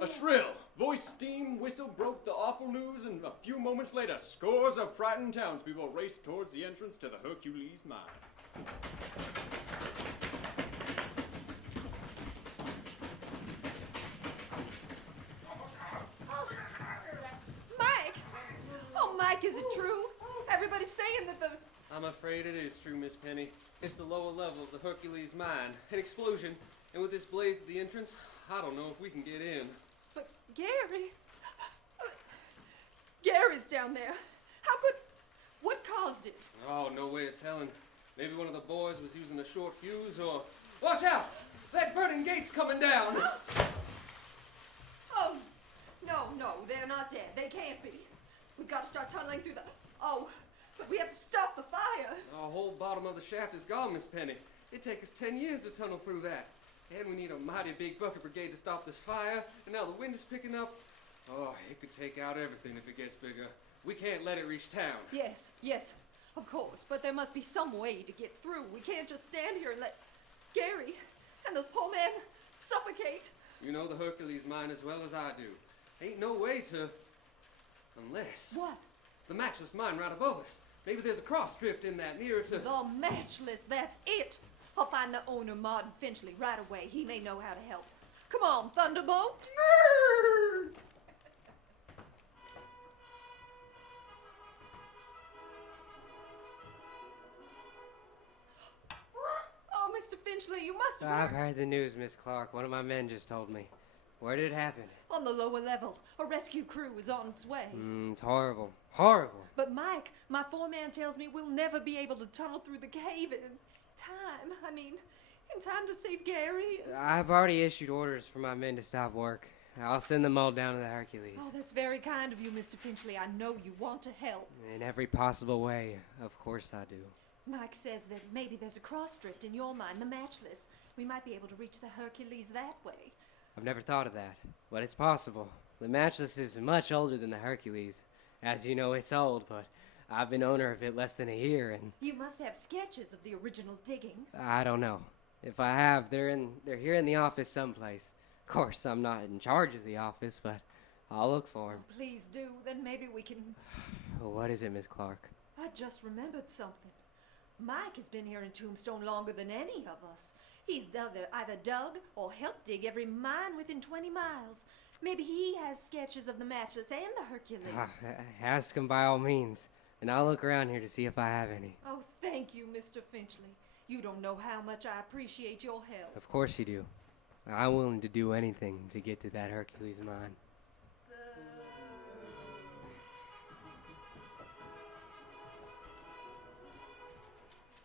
A shrill, voiced steam whistle broke the awful news, and a few moments later, scores of frightened townspeople raced towards the entrance to the Hercules mine. Mike! Oh, Mike, is it true? Everybody's saying that the... I'm afraid it is true, Miss Penny. It's the lower level of the Hercules mine. An explosion. And with this blaze at the entrance, I don't know if we can get in. But Gary... Gary's down there. How could... What caused it? Oh, no way of telling. Maybe one of the boys was using a short fuse, or... Watch out! That burning gate's coming down! Oh, no, they're not dead. They can't be. We've got to start tunneling through the... Oh, but we have to stop the fire. The whole bottom of the shaft is gone, Miss Penny. It'd take us 10 years to tunnel through that. And we need a mighty big bucket brigade to stop this fire. And now the wind is picking up. Oh, it could take out everything if it gets bigger. We can't let it reach town. Yes, of course. But there must be some way to get through. We can't just stand here and let Gary and those poor men suffocate. You know the Hercules mine as well as I do. Ain't no way to... Unless... What? The matchless mine right above us. Maybe there's a cross drift in that nearer to... The matchless, that's it. I'll find the owner, Martin Finchley, right away. He may know how to help. Come on, Thunderbolt. Oh, Mr. Finchley, you must have I've heard the news, Miss Clark. One of my men just told me. Where did it happen? On the lower level. A rescue crew is on its way. It's horrible. Horrible. But Mike, my foreman tells me we'll never be able to tunnel through the cave in time. I mean, in time to save Gary. I've already issued orders for my men to stop work. I'll send them all down to the Hercules. Oh, that's very kind of you, Mr. Finchley. I know you want to help. In every possible way. Of course I do. Mike says that maybe there's a cross drift in your mine, the matchless. We might be able to reach the Hercules that way. I've never thought of that, but it's possible. The matchless is much older than the Hercules. As you know, it's old, but I've been owner of it less than a year, and... You must have sketches of the original diggings. I don't know. If I have, they're here in the office someplace. Of course, I'm not in charge of the office, but I'll look for them. Oh, please do, then maybe we can... What is it, Miss Clark? I just remembered something. Mike has been here in Tombstone longer than any of us. He's either dug or helped dig every mine within 20 miles. Maybe he has sketches of the matchless and the Hercules. Ask him by all means, and I'll look around here to see if I have any. Oh, thank you, Mr. Finchley. You don't know how much I appreciate your help. Of course you do. I'm willing to do anything to get to that Hercules mine.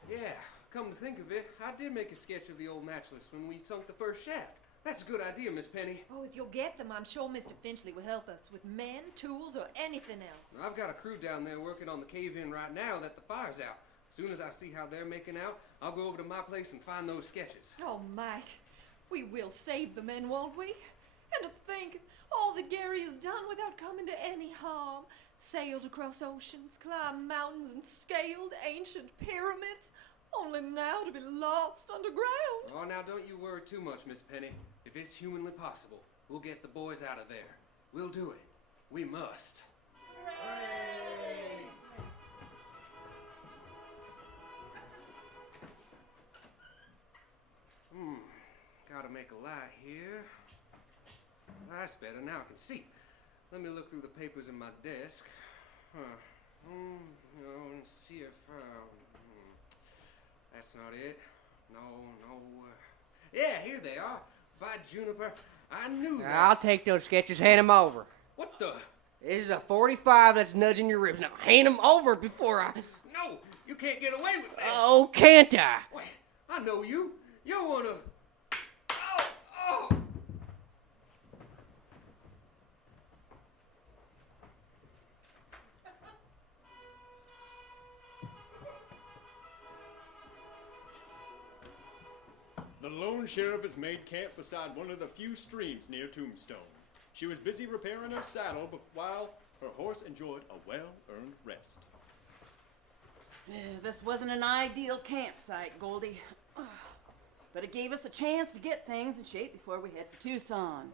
Yeah, come to think of it, I did make a sketch of the old matchless when we sunk the first shaft. That's a good idea, Miss Penny. Oh, if you'll get them, I'm sure Mr. Finchley will help us with men, tools, or anything else. I've got a crew down there working on the cave-in right now that the fire's out. As soon as I see how they're making out, I'll go over to my place and find those sketches. Oh, Mike, we will save the men, won't we? And to think, all that Gary has done without coming to any harm. Sailed across oceans, climbed mountains, and scaled ancient pyramids, only now to be lost underground. Oh, now don't you worry too much, Miss Penny. If it's humanly possible, we'll get the boys out of there. We'll do it. We must. Hooray! Gotta make a light here. That's better. Now I can see. Let me look through the papers in my desk. And see if... That's not it. No. Yeah, here they are. By Juniper, I knew that. I'll take those sketches, hand them over. What the? This is a 45 that's nudging your ribs. Now, hand them over before I... No, you can't get away with this. Oh, can't I? Wait, I know you. You're one of... Oh! The lone sheriff has made camp beside one of the few streams near Tombstone. She was busy repairing her saddle while her horse enjoyed a well-earned rest. This wasn't an ideal campsite, Goldie. But it gave us a chance to get things in shape before we head for Tucson.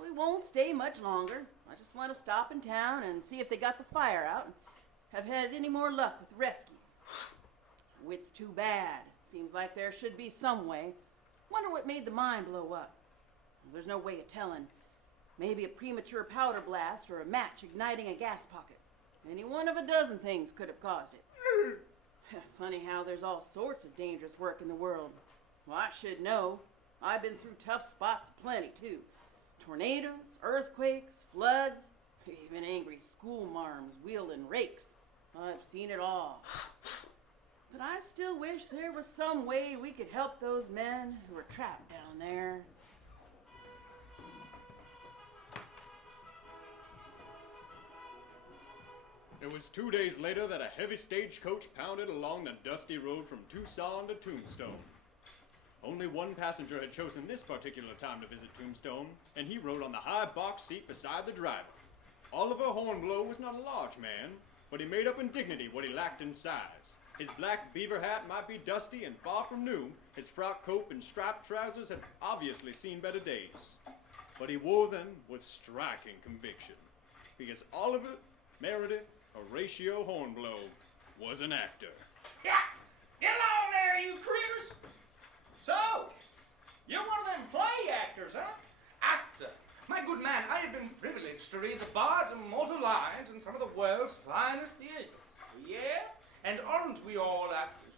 We won't stay much longer. I just want to stop in town and see if they got the fire out and have had any more luck with the rescue. It's too bad. Seems like there should be some way. Wonder what made the mine blow up. There's no way of telling. Maybe a premature powder blast or a match igniting a gas pocket. Any one of a dozen things could have caused it. Funny how there's all sorts of dangerous work in the world. Well, I should know. I've been through tough spots plenty, too. Tornadoes, earthquakes, floods, even angry school marms wielding rakes. I've seen it all. But I still wish there was some way we could help those men who are trapped down there. It was 2 days later that a heavy stagecoach pounded along the dusty road from Tucson to Tombstone. Only one passenger had chosen this particular time to visit Tombstone, and he rode on the high box seat beside the driver. Oliver Hornblow was not a large man, but he made up in dignity what he lacked in size. His black beaver hat might be dusty and far from new. His frock coat and striped trousers had obviously seen better days. But he wore them with striking conviction, because Oliver Meredith Horatio Hornblow was an actor. Yeah! Get along there, you critters! So, you're one of them play actors, huh? Actor? My good man, I have been privileged to read the bards and mortal lines in some of the world's finest theaters. Yeah? And aren't we all actors?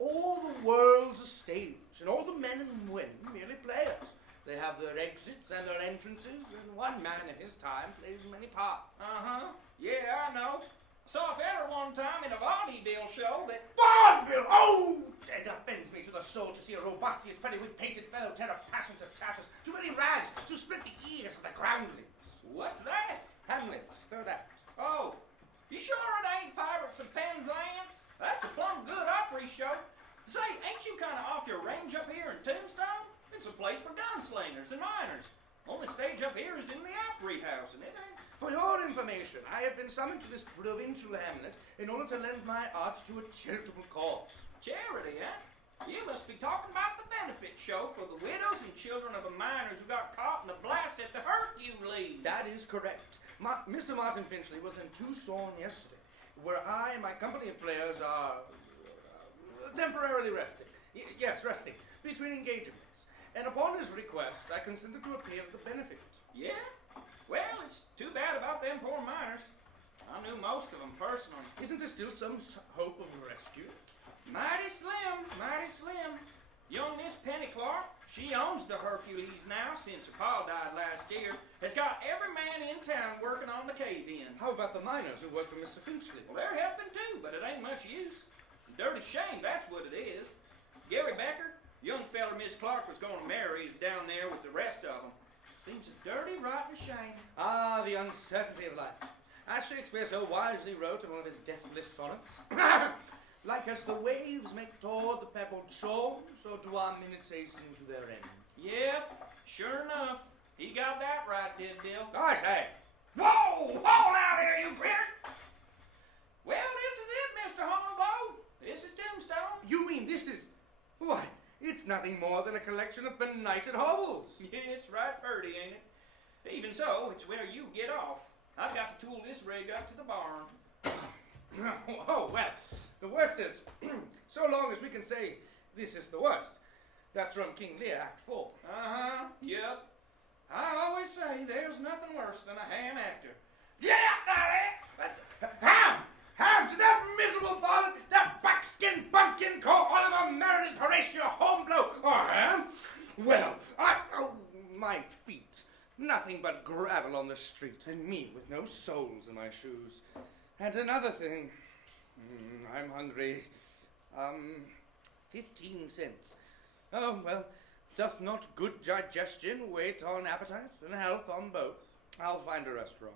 All the world's a stage, and all the men and women merely players. They have their exits and their entrances, and one man in his time plays many parts. Uh-huh. Yeah, I know. Saw a fella one time in a vaudeville show that... Vaudeville! Oh! It offends me to the soul to see a robustious, periwig-painted fellow tear a passion to tatters, too many rags to split the ears of the groundlings. What's that? Hamlet, third act. Oh, you sure it ain't Pirates of Penzance? That's a plumb good Opry show. Say, ain't you kind of off your range up here in Tombstone? It's a place for gunslingers and miners. Only stage up here is in the Opry House, and it ain't... For your information, I have been summoned to this provincial hamlet in order to lend my art to a charitable cause. Charity, huh? You must be talking about the benefit show for the widows and children of the miners who got caught in the blast at the Hercules. That is correct. Mr. Martin Finchley was in Tucson yesterday, where I and my company of players are temporarily resting. Yes, resting between engagements. And upon his request, I consented to appear at the benefit. Yeah? Well, it's too bad about them poor miners. I knew most of them personally. Isn't there still some hope of rescue? Mighty slim, mighty slim. Young Miss Penny Clark, she owns the Hercules now since her pa died last year, has got every man in town working on the cave-in. How about the miners who work for Mr. Finchley? Well, they're helping too, but it ain't much use. Dirty shame, that's what it is. Gary Becker, young feller Miss Clark was going to marry, is down there with the rest of them. Seems a dirty, rotten shame. Ah, the uncertainty of life. As Shakespeare so wisely wrote in one of his deathless sonnets, like as the waves make toward the pebbled shore, so do our minutes hasten to their end. Yep, sure enough. He got that right, did Bill? I say. Whoa! Hold out there, you critter! Well, this is it, Mr. Hornblow. This is Tombstone. You mean this is... Why, it's nothing more than a collection of benighted hovels. Yeah, it's right purty, ain't it? Even so, it's where you get off. I've got to tool this rig up to the barn. Oh, well, the worst is, so long as we can say this is the worst. That's from King Lear, Act 4. Uh-huh, yep. I always say there's nothing worse than a ham actor. Get out now, Ham! Ham, to that miserable varlet, that buckskin bumpkin called Oliver Meredith Horatio Hornblow, or Ham? Well, oh, my feet. Nothing but gravel on the street, and me with no soles in my shoes. And another thing, I'm hungry. 15 cents. Oh, well, doth not good digestion wait on appetite, and health on both? I'll find a restaurant.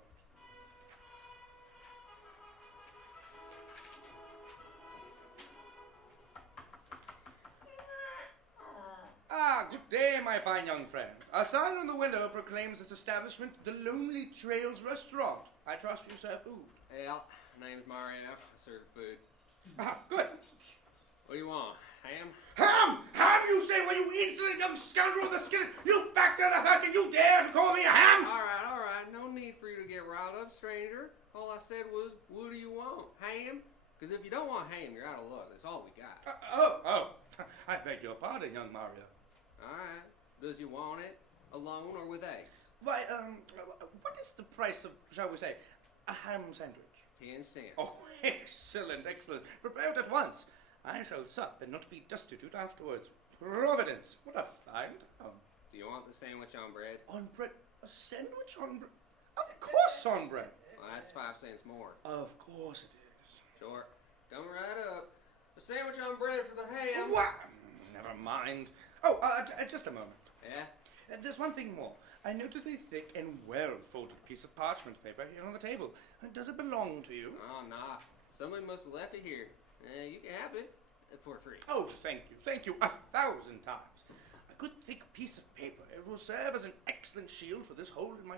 Ah, good day, my fine young friend. A sign on the window proclaims this establishment the Lonely Trails Restaurant. I trust you serve food. Hey, Al. My name's Mario. I serve food. Ah, good. What do you want? Ham? Ham! Ham, you say, well, you insolent young scoundrel with the skillet! You factor the fact that you dare to call me a ham! All right. No need for you to get riled up, stranger. All I said was, what do you want? Ham? Because if you don't want ham, you're out of luck. That's all we got. I beg your pardon, young Mario. All right. Does you want it alone or with eggs? Why, what is the price of, shall we say, a ham sandwich? 10 cents. Oh, excellent. Prepare it at once. I shall sup and not be destitute afterwards. Providence, what a fine town. Do you want the sandwich on bread? On bread? A sandwich on bread? Of course on bread. Well, that's 5 cents more. Of course it is. Sure. Coming right up. A sandwich on bread for the ham. What? Never mind. Oh, just a moment. Yeah? There's one thing more. I notice a thick and well-folded piece of parchment paper here on the table. Does it belong to you? Oh, nah. Somebody must have left it here. You can have it for free. Oh, thank you. Thank you 1,000 times. A good thick piece of paper. It will serve as an excellent shield for this hole in my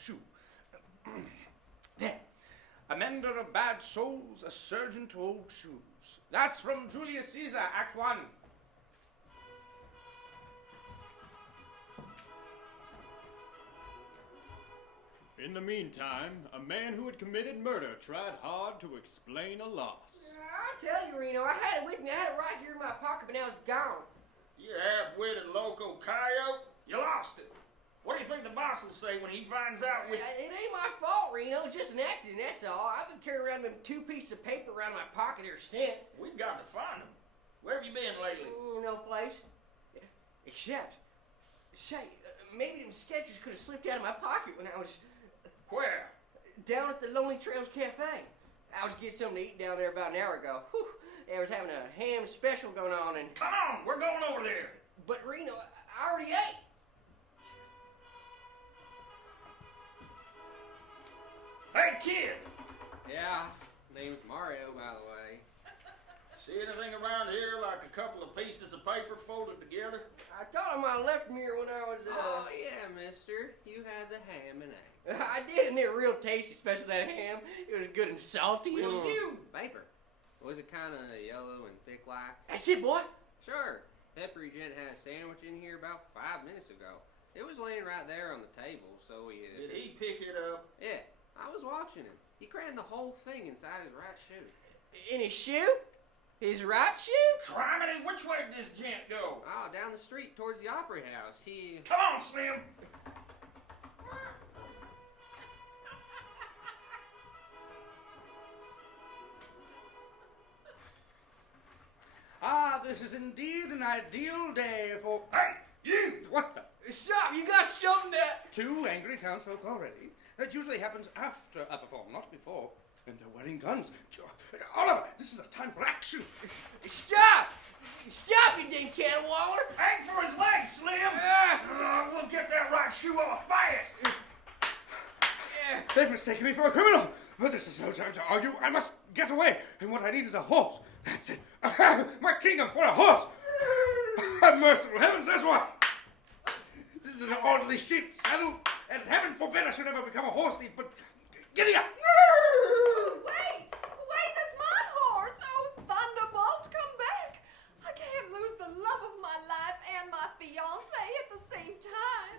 shoe. There. A mender of bad souls, a surgeon to old shoes. That's from Julius Caesar, Act 1. In the meantime, a man who had committed murder tried hard to explain a loss. I tell you, Reno, I had it with me. I had it right here in my pocket, but now it's gone. You half-witted loco coyote. You lost it. What do you think the boss will say when he finds out we... It ain't my fault, Reno. It's just an accident, that's all. I've been carrying around them 2 pieces of paper around my pocket ever since. We've got to find them. Where have you been lately? No place. Except, say, maybe them sketches could have slipped out of my pocket when I was... Where? Down at the Lonely Trails Cafe. I was getting something to eat down there about an hour ago. Whew, they was having a ham special going on and... Come on, we're going over there. But Reno, I already ate. Hey, kid! Yeah, name's Mario, by the way. See anything around here like a couple of pieces of paper folded together? I thought I might have left them here when I was, Oh, yeah, mister. You had the ham and eggs. I did, and they were real tasty, especially that ham. It was good and salty. Well, you... Paper. Was it kind of yellow and thick like? That's it, boy. Sure. Peppery Gent had a sandwich in here about 5 minutes ago. It was laying right there on the table, so he... Did he pick it up? Yeah, I was watching him. He crammed the whole thing inside his right shoe. In his shoe? His right shoe? Criminy, which way did this gent go? Oh, down the street towards the Opry House. He... Come on, Slim! Ah, this is indeed an ideal day for... Hey, you! What the... Stop, you got something that... 2 angry townsfolk already. That usually happens after I perform, not before. and they're wearing guns. Oliver, this is a time for action. Stop! Stop, you damn caterwauler! Aim for his legs, Slim! We'll get that right shoe off fast! They've mistaken me for a criminal. But this is no time to argue. I must get away. And what I need is a horse. That's it. My kingdom for a horse. Merciful heavens, there's one. This is an orderly sheep saddle. And heaven forbid I should ever become a horse thief. But giddy up. Wait! Wait, that's my horse! Oh, Thunderbolt, come back! I can't lose the love of my life and my fiancé at the same time.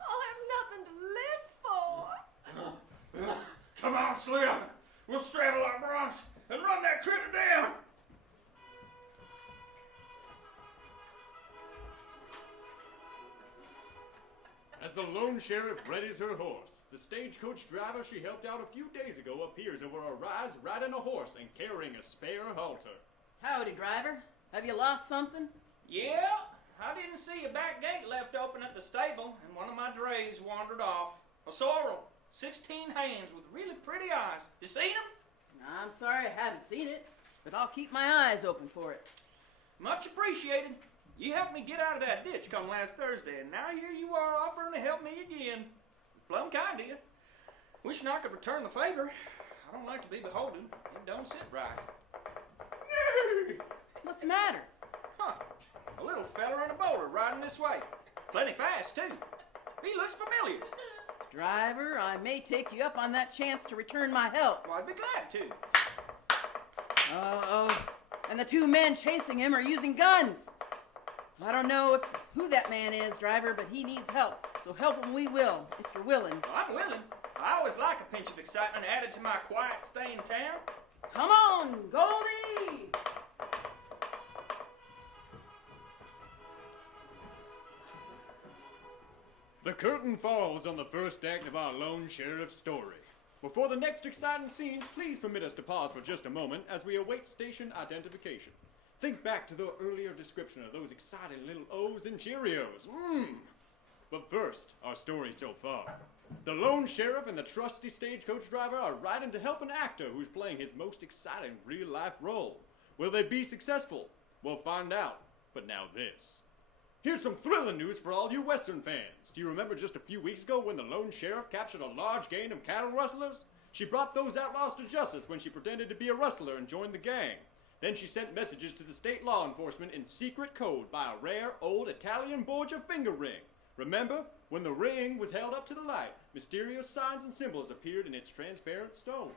I'll have nothing to live for. Come on, Slim. We'll straddle our broncs and run that critter down. As the lone sheriff readies her horse, the stagecoach driver she helped out a few days ago appears over a rise riding a horse and carrying a spare halter. Howdy, driver. Have you lost something? Yeah, I didn't see a back gate left open at the stable, and one of my drays wandered off. A sorrel, 16 hands with really pretty eyes. You seen him? I'm sorry I haven't seen it, but I'll keep my eyes open for it. Much appreciated. You helped me get out of that ditch come last Thursday, and now here you are offering to help me again. Plumb kind of you. Wishing I could return the favor. I don't like to be beholden. It don't sit right. What's the matter? Huh. A little fella on a boulder riding this way. Plenty fast, too. He looks familiar. Driver, I may take you up on that chance to return my help. Well, I'd be glad to. Uh-oh. And the two men chasing him are using guns. I don't know who that man is, driver, but he needs help. So help him we will, if you're willing. I'm willing. I always like a pinch of excitement added to my quiet stay in town. Come on, Goldie! The curtain falls on the first act of our lone sheriff's story. Before the next exciting scene, please permit us to pause for just a moment as we await station identification. Think back to the earlier description of those exciting little O's and Cheerios. But first, our story so far. The lone sheriff and the trusty stagecoach driver are riding to help an actor who's playing his most exciting real-life role. Will they be successful? We'll find out. But now this. Here's some thrilling news for all you Western fans. Do you remember just a few weeks ago when the lone sheriff captured a large gang of cattle rustlers? She brought those outlaws to justice when she pretended to be a rustler and joined the gang. Then she sent messages to the state law enforcement in secret code by a rare old Italian Borgia finger ring. Remember, when the ring was held up to the light, mysterious signs and symbols appeared in its transparent stone.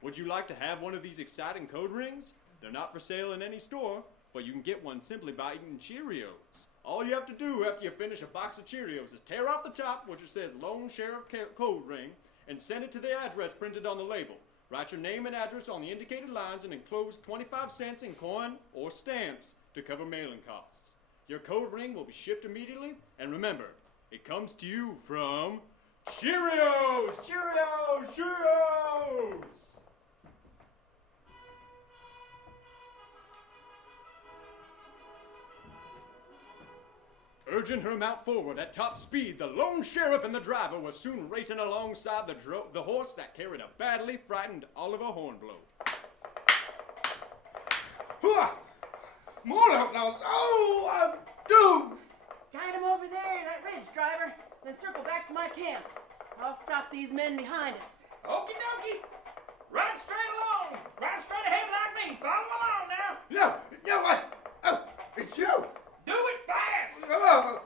Would you like to have one of these exciting code rings? They're not for sale in any store, but you can get one simply by eating Cheerios. All you have to do after you finish a box of Cheerios is tear off the top, which it says Lone Sheriff Code Ring, and send it to the address printed on the label. Write your name and address on the indicated lines and enclose 25 cents in coin or stamps to cover mailing costs. Your code ring will be shipped immediately, and remember, it comes to you from Cheerios! Cheerios! Cheerios! Urging her mount forward at top speed, the lone sheriff and the driver were soon racing alongside the horse that carried a badly frightened Oliver Hornblow. More outlaws! Oh, I'm doomed! Guide him over there, that ridge, driver. Then circle back to my camp. I'll stop these men behind us. Okie dokie. Run straight along. Run straight ahead like me. Follow along now. No, it's you! Do it fast! Oh.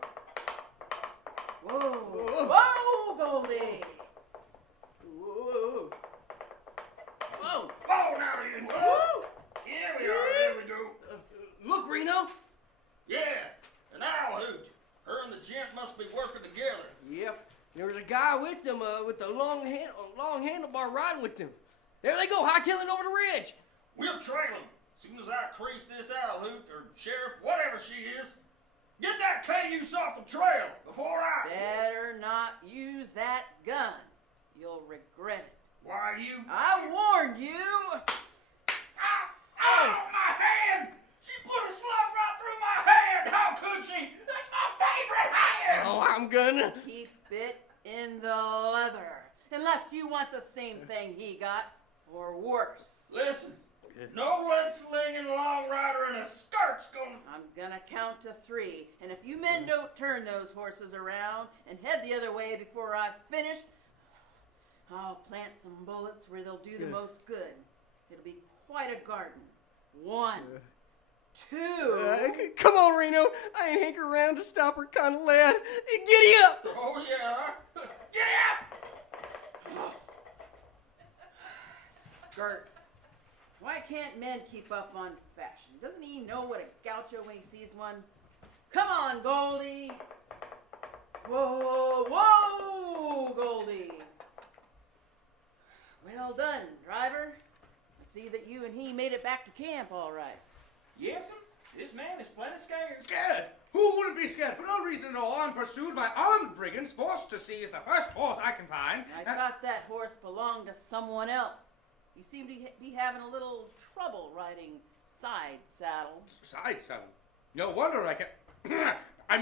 Whoa. Whoa, Goldie! Whoa. Whoa. Oh, now you. Whoa. Here we are. There we go. Look, Reno. Yeah, an owl hoot. Her and the gent must be working together. Yep. There was a guy with them, with the long handlebar riding with them. There they go, hightailing over the ridge. We'll trail them. Soon as I crease this owl hoot, or sheriff, whatever she is, get that cayuse off the trail before I... Better not use that gun. You'll regret it. Why, you... I warned you! Ow, my hand! She put a slug right through my hand! How could she? That's my favorite hand! Oh, I'm gonna... Keep it in the leather. Unless you want the same thing he got. or worse. Listen, no lead slinging long rider in a skirt's gonna... I'm gonna count to 3, and if you men don't turn those horses around and head the other way before I've finished, I'll plant some bullets where they'll do the most good. It'll be quite a garden. 1, 2... Come on, Reno. I ain't hanker around to stop her kind of lad. Giddy up! Oh, yeah. Giddy up! Skirts. Why can't men keep up on fashion? Doesn't he know what a gaucho when he sees one? Come on, Goldie. Whoa, whoa, Goldie. Well done, driver. I see that you and he made it back to camp all right. Yes'm. This man is plenty scared. Scared? Who wouldn't be scared? For no reason at all, I'm pursued by armed brigands, forced to seize the first horse I can find. I thought that horse belonged to someone else. You seem to be having a little trouble riding side saddle. Side saddle? No wonder I can't... I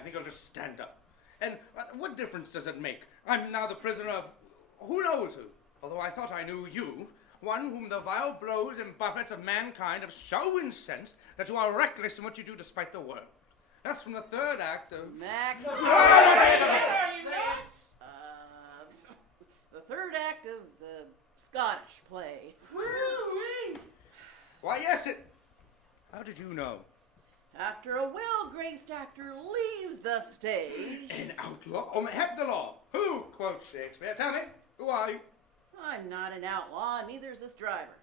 think I'll just stand up. And what difference does it make? I'm now the prisoner of who knows who. Although I thought I knew you, one whom the vile blows and buffets of mankind have so incensed that you are reckless in what you do despite the world. That's from the third act of... Are you nuts? The third act of the Scottish play. Why, yes, it... How did you know? After a well-graced actor leaves the stage... An outlaw? Oh, heck the law. Who, quotes Shakespeare? Tell me, who are you? I'm not an outlaw, and neither is this driver.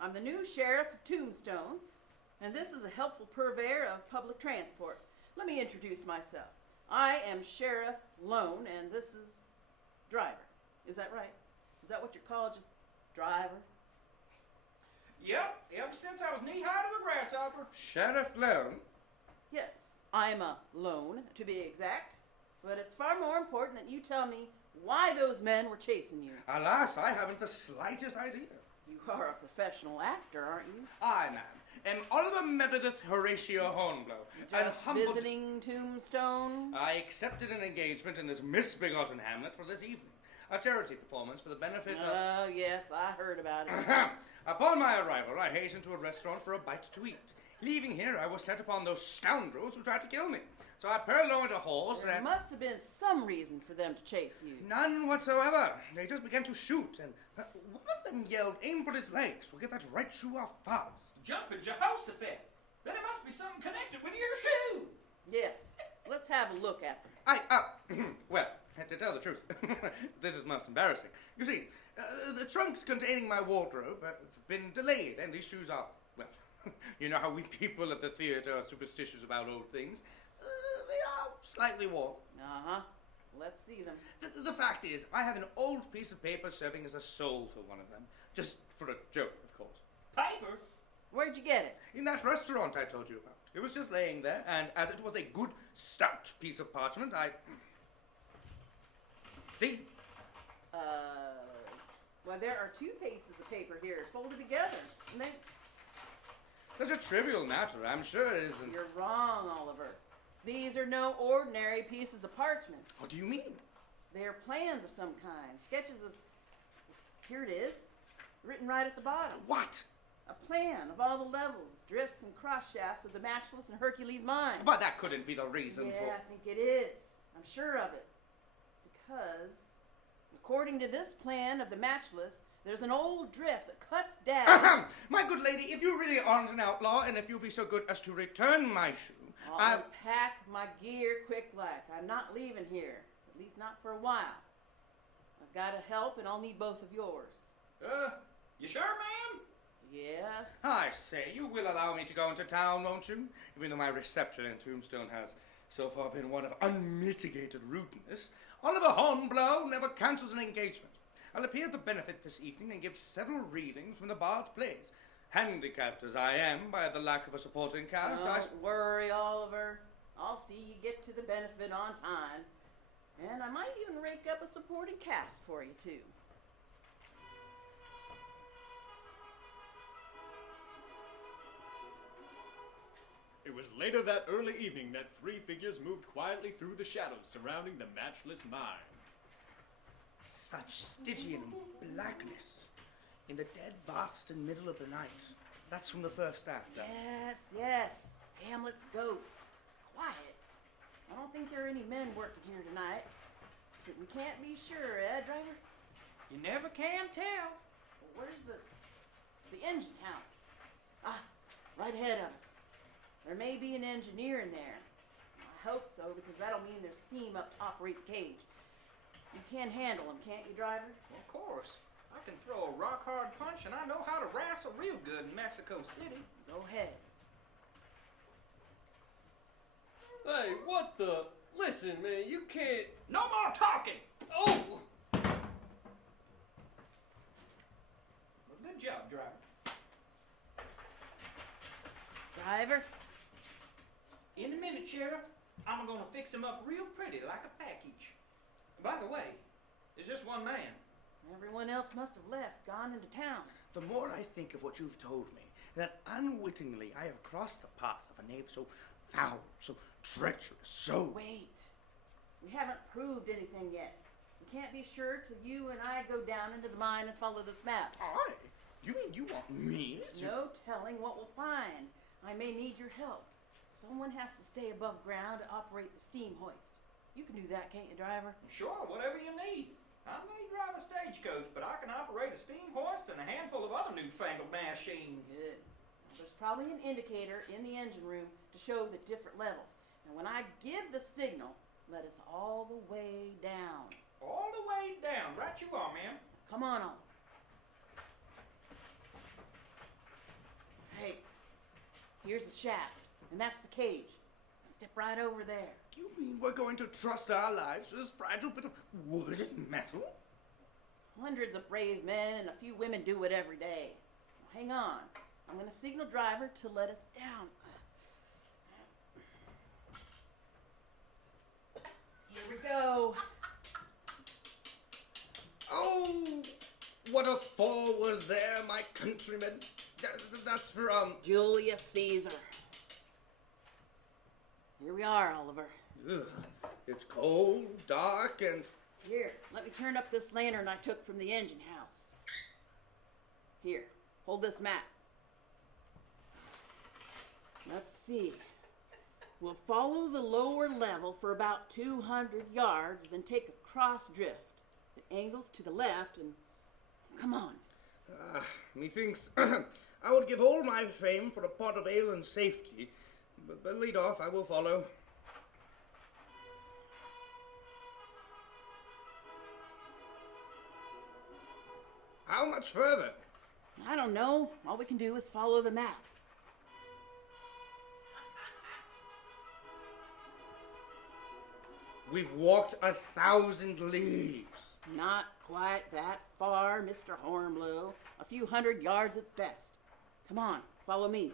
I'm the new sheriff of Tombstone, and this is a helpful purveyor of public transport. Let me introduce myself. I am Sheriff Lone, and this is driver. Is that right? Is that what you're called, just driver? Yep, ever since I was knee-high to a grasshopper. Sheriff Lone? Yes, I'm a lone, to be exact. But it's far more important that you tell me why those men were chasing you. Alas, I haven't the slightest idea. You are a professional actor, aren't you? I, ma'am, am Oliver Meredith Horatio Hornblow. Just visiting Tombstone? I accepted an engagement in this misbegotten hamlet for this evening. A charity performance for the benefit of... Oh, yes, I heard about it. Upon my arrival, I hastened to a restaurant for a bite to eat. Leaving here, I was set upon those scoundrels who tried to kill me. So I purloined a horse There and... must have been some reason for them to chase you. None whatsoever. They just began to shoot, and one of them yelled, "Aim for his legs. We'll get that right shoe off fast." Jumping Jehoshaphat. Then it must be something connected with your shoe. Yes. Let's have a look at them. Well, to tell the truth, this is most embarrassing. You see, the trunks containing my wardrobe have been delayed, and these shoes are, well, you know how we people at the theater are superstitious about old things. They are slightly worn. Uh-huh. Let's see them. The fact is, I have an old piece of paper serving as a sole for one of them. Just for a joke, of course. Paper? Where'd you get it? In that restaurant I told you about. It was just laying there, and as it was a good, stout piece of parchment, I... See? Well, there are 2 pieces of paper here, folded together. And they... Such a trivial matter, I'm sure it isn't... You're wrong, Oliver. These are no ordinary pieces of parchment. What do you mean? They are plans of some kind, sketches of... Here it is, written right at the bottom. What? A plan of all the levels, drifts, and cross shafts of the Matchless and Hercules mine. But that couldn't be the reason for... Yeah, I think it is. I'm sure of it. Because, according to this plan of the Matchless, there's an old drift that cuts down... My good lady, if you really aren't an outlaw, and if you'll be so good as to return my shoe, I'll unpack my gear quick-like. I'm not leaving here. At least not for a while. I've got to help, and I'll need both of yours. You sure, ma'am? Yes. I say, you will allow me to go into town, won't you? Even though my reception in Tombstone has so far been one of unmitigated rudeness, Oliver Hornblow never cancels an engagement. I'll appear at the benefit this evening and give several readings from the Bard's plays. Handicapped as I am by the lack of a supporting cast, Don't worry, Oliver. I'll see you get to the benefit on time. And I might even rake up a supporting cast for you, too. It was later that early evening that 3 figures moved quietly through the shadows surrounding the Matchless mine. Such Stygian blackness. in the dead vast and middle of the night. That's from the first act. Yes, yes. Hamlet's ghosts. Quiet. I don't think there are any men working here tonight. But we can't be sure, driver? You never can tell. Well, where's the engine house? Ah, right ahead of us. There may be an engineer in there. I hope so, because that'll mean there's steam up to operate the cage. You can handle them, can't you, driver? Well, of course. I can throw a rock-hard punch, and I know how to wrestle real good in Mexico City. Go ahead. Hey, what the? Listen, man, you can't. No more talking! Oh! Well, good job, driver. Driver? In a minute, Sheriff. I'm gonna fix him up real pretty like a package. By the way, there's just one man. Everyone else must have left, gone into town. The more I think of what you've told me, that unwittingly I have crossed the path of a knave so foul, so treacherous, so... Wait. We haven't proved anything yet. We can't be sure till you and I go down into the mine and follow this map. I? You mean you want me to... No telling what we'll find. I may need your help. Someone has to stay above ground to operate the steam hoist. You can do that, can't you, driver? Sure, whatever you need. I may drive a stagecoach, but I can operate a steam hoist and a handful of other newfangled machines. Good. There's probably an indicator in the engine room to show the different levels. And when I give the signal, let us all the way down. All the way down. Right you are, ma'am. Come on. Hey, here's the shaft, and that's the cage. Step right over there. You mean we're going to trust our lives to this fragile bit of wood and metal? Hundreds of brave men and a few women do it every day. Well, hang on. I'm going to signal driver to let us down. Here we go. Oh, what a fall was there, my countrymen. That's from... Julius Caesar. Here we are, Oliver. Ugh. It's cold, dark, and... Here, let me turn up this lantern I took from the engine house. Here, hold this map. Let's see. We'll follow the lower level for about 200 yards, then take a cross drift. The angles to the left, and... Come on. Methinks I would give all my fame for a pot of ale and safety. But lead off, I will follow. How much further? I don't know. All we can do is follow the map. We've walked 1,000 leagues. Not quite that far, Mr. Hornblow. A few hundred yards at best. Come on, follow me.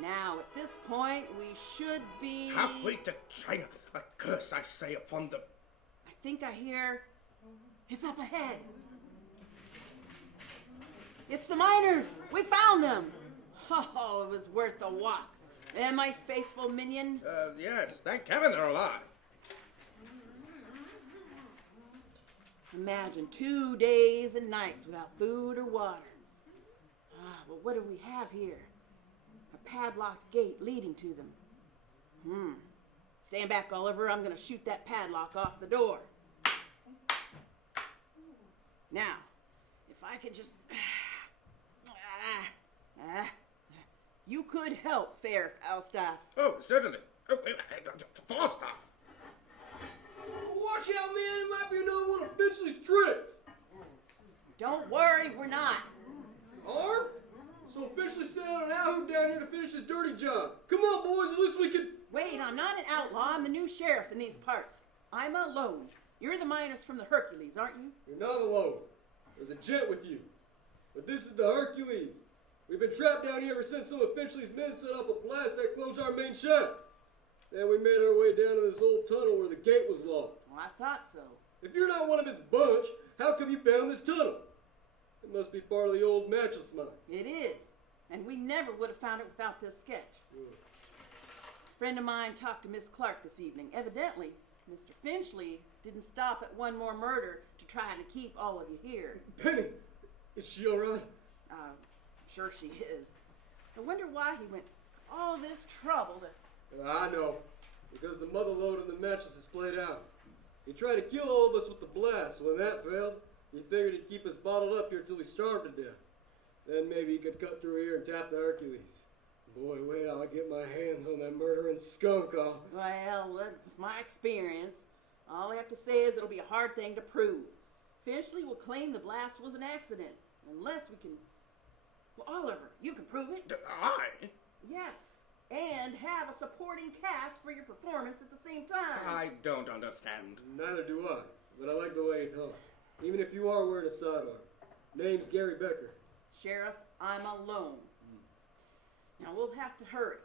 Now, at this point, we should be... Halfway to China. A curse I say upon them. I think I hear... It's up ahead. It's the miners. We found them. Oh, it was worth a walk. And my faithful minion? Yes, thank heaven they're alive. Imagine 2 days and nights without food or water. Well, what do we have here? A padlocked gate leading to them. Stand back, Oliver. I'm going to shoot that padlock off the door. Now, if I could just... You could help, fair Falstaff. Oh, certainly. Oh, Falstaff. Watch out, man. It might be another one of Finchley's tricks. Don't worry, we're not. Or? So Finchley sent out an outlaw down here to finish his dirty job. Come on, boys. At least we can... Wait, I'm not an outlaw. I'm the new sheriff in these parts. I'm alone. You're the miners from the Hercules, aren't you? You're not alone. There's a gent with you. But this is the Hercules. We've been trapped down here ever since some of Finchley's men set up a blast that closed our main shaft. Then we made our way down to this old tunnel where the gate was locked. Well, I thought so. If you're not one of his bunch, how come you found this tunnel? It must be part of the old mattress mine. It is. And we never would have found it without this sketch. Friend of mine talked to Miss Clark this evening. Evidently, Mr. Finchley didn't stop at one more murder to try to keep all of you here. Penny, is she all right? Sure she is. I wonder why he went all this trouble to... I know. Because the mother lode in the mattress is played out. He tried to kill all of us with the blast. When that failed, he figured he'd keep us bottled up here till we starved to death. Then maybe he could cut through here and tap the Hercules. Boy, wait till I get my hands on that murdering skunk. Well, with my experience, all I have to say is it'll be a hard thing to prove. Finchley will claim the blast was an accident, unless we can... Well, Oliver, you can prove it. I? Yes, and have a supporting cast for your performance at the same time. I don't understand. Neither do I, but I like the way you talk. Even if you are wearing a sidearm. Name's Gary Becker. Sheriff, I'm alone. Now, we'll have to hurry.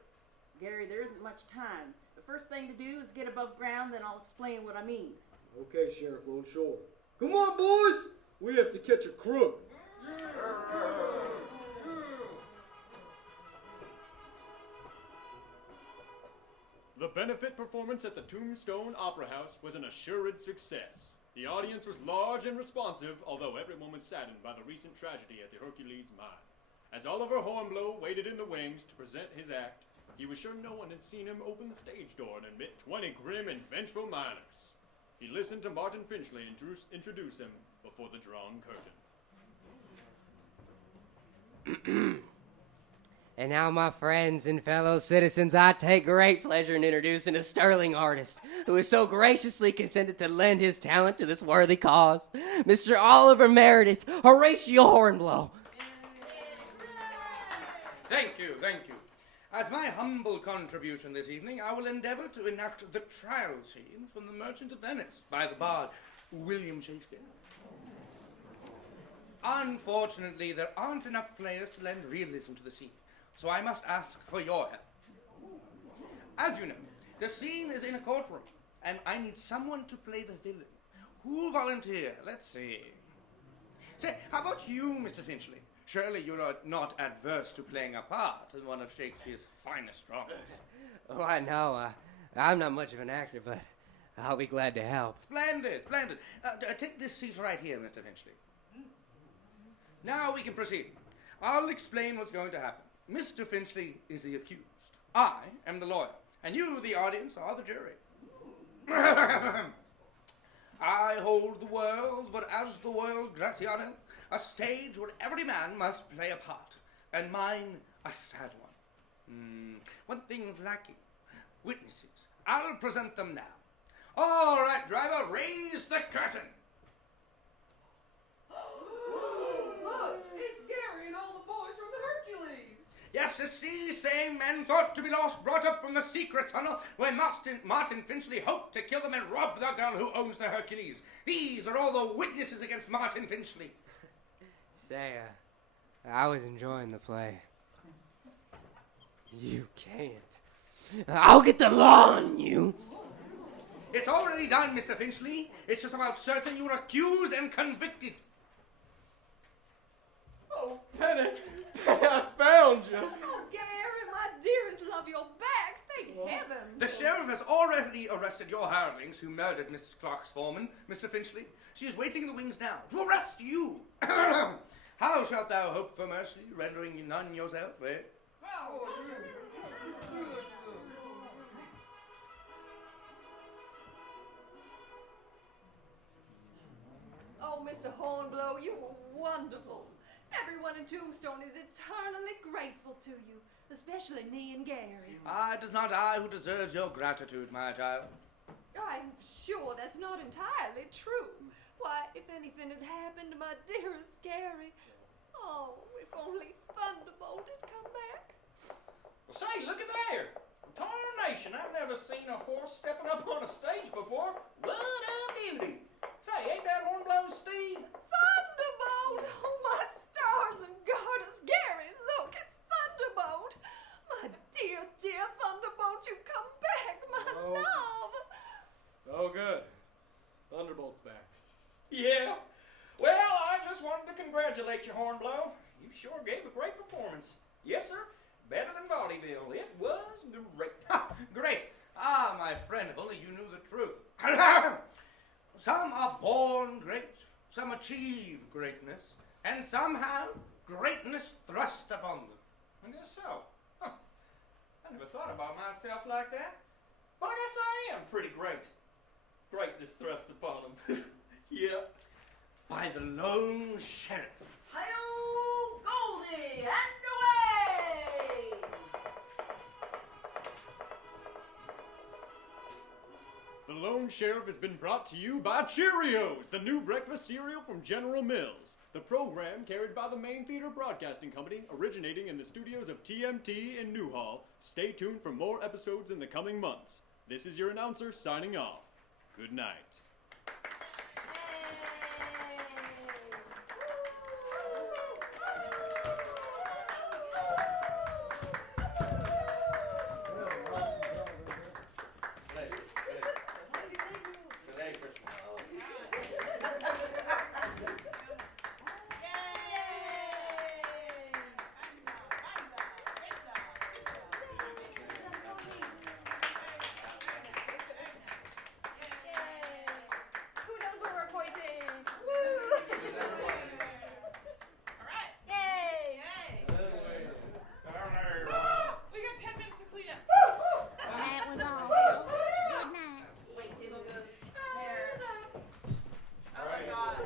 Gary, there isn't much time. The first thing to do is get above ground, then I'll explain what I mean. Okay, Sheriff Lone Shore. Come on, boys! We have to catch a crook. The benefit performance at the Tombstone Opera House was an assured success. The audience was large and responsive, although everyone was saddened by the recent tragedy at the Hercules mine. As Oliver Hornblow waited in the wings to present his act, he was sure no one had seen him open the stage door and admit 20 grim and vengeful miners. He listened to Martin Finchley introduce him before the drawn curtain. And now, my friends and fellow citizens, I take great pleasure in introducing a sterling artist who has so graciously consented to lend his talent to this worthy cause, Mr. Oliver Meredith Horatio Hornblow. Thank you, thank you. As my humble contribution this evening, I will endeavor to enact the trial scene from The Merchant of Venice by the bard William Shakespeare. Unfortunately, there aren't enough players to lend realism to the scene, so I must ask for your help. As you know, the scene is in a courtroom, and I need someone to play the villain. Who'll volunteer? Let's see. Say, how about you, Mr. Finchley? Surely you're not adverse to playing a part in one of Shakespeare's finest dramas. Oh, I know. I'm not much of an actor, but I'll be glad to help. Splendid, splendid. Take this seat right here, Mr. Finchley. Now we can proceed. I'll explain what's going to happen. Mr. Finchley is the accused. I am the lawyer, and you, the audience, are the jury. I hold the world, but as the world, Graziano, a stage where every man must play a part, and mine a sad one. One thing's lacking. Witnesses. I'll present them now. All right, driver, raise the curtain. Look, it's Gary and all the boys from the Hercules. Yes, the sea-same men thought to be lost, brought up from the secret tunnel where Martin Finchley hoped to kill them and rob the girl who owns the Hercules. These are all the witnesses against Martin Finchley. Say, I was enjoying the play. You can't. I'll get the law on you. It's already done, Mr. Finchley. It's just about certain you're accused and convicted. Oh, Penny, I found you. Oh, Gary, my dearest, love your back. Thank heaven. The sheriff has already arrested your hirelings who murdered Mrs. Clark's foreman, Mr. Finchley. She is waiting in the wings now to arrest you. How shalt thou hope for mercy, rendering none yourself, eh? Oh, Mr. Hornblow, you were wonderful. Everyone in Tombstone is eternally grateful to you, especially me and Gary. It is not I who deserves your gratitude, my child. I'm sure that's not entirely true. Why, if anything had happened to my dearest Gary, oh, if only Thunderbolt had come back. Well, say, look at there. Tarnation, I've never seen a horse stepping up on a stage before. What a beauty. Say, ain't that Hornblow's Steve? Thunderbolt! Oh, my stars and garters. Gary, look, it's Thunderbolt. My dear, dear Thunderbolt, you've come back, my love. Oh, good. Thunderbolt's back. Yeah. Well, I just wanted to congratulate you, Hornblow. You sure gave a great performance. Yes, sir. Better than vaudeville. It was great. Great. Ah, my friend, if only you knew the truth. Some are born great, some achieve greatness, and some have greatness thrust upon them. I guess so. Huh. I never thought about myself like that. But I guess I am pretty great. Greatness thrust upon them. Yeah. By the lone sheriff. Hi-yo, Goldie, and away! The Lone Sheriff has been brought to you by Cheerios, the new breakfast cereal from General Mills. The program carried by the MEMain Theater Broadcasting Company, originating in the studios of TMT in Newhall. Stay tuned for more episodes in the coming months. This is your announcer signing off. Good night.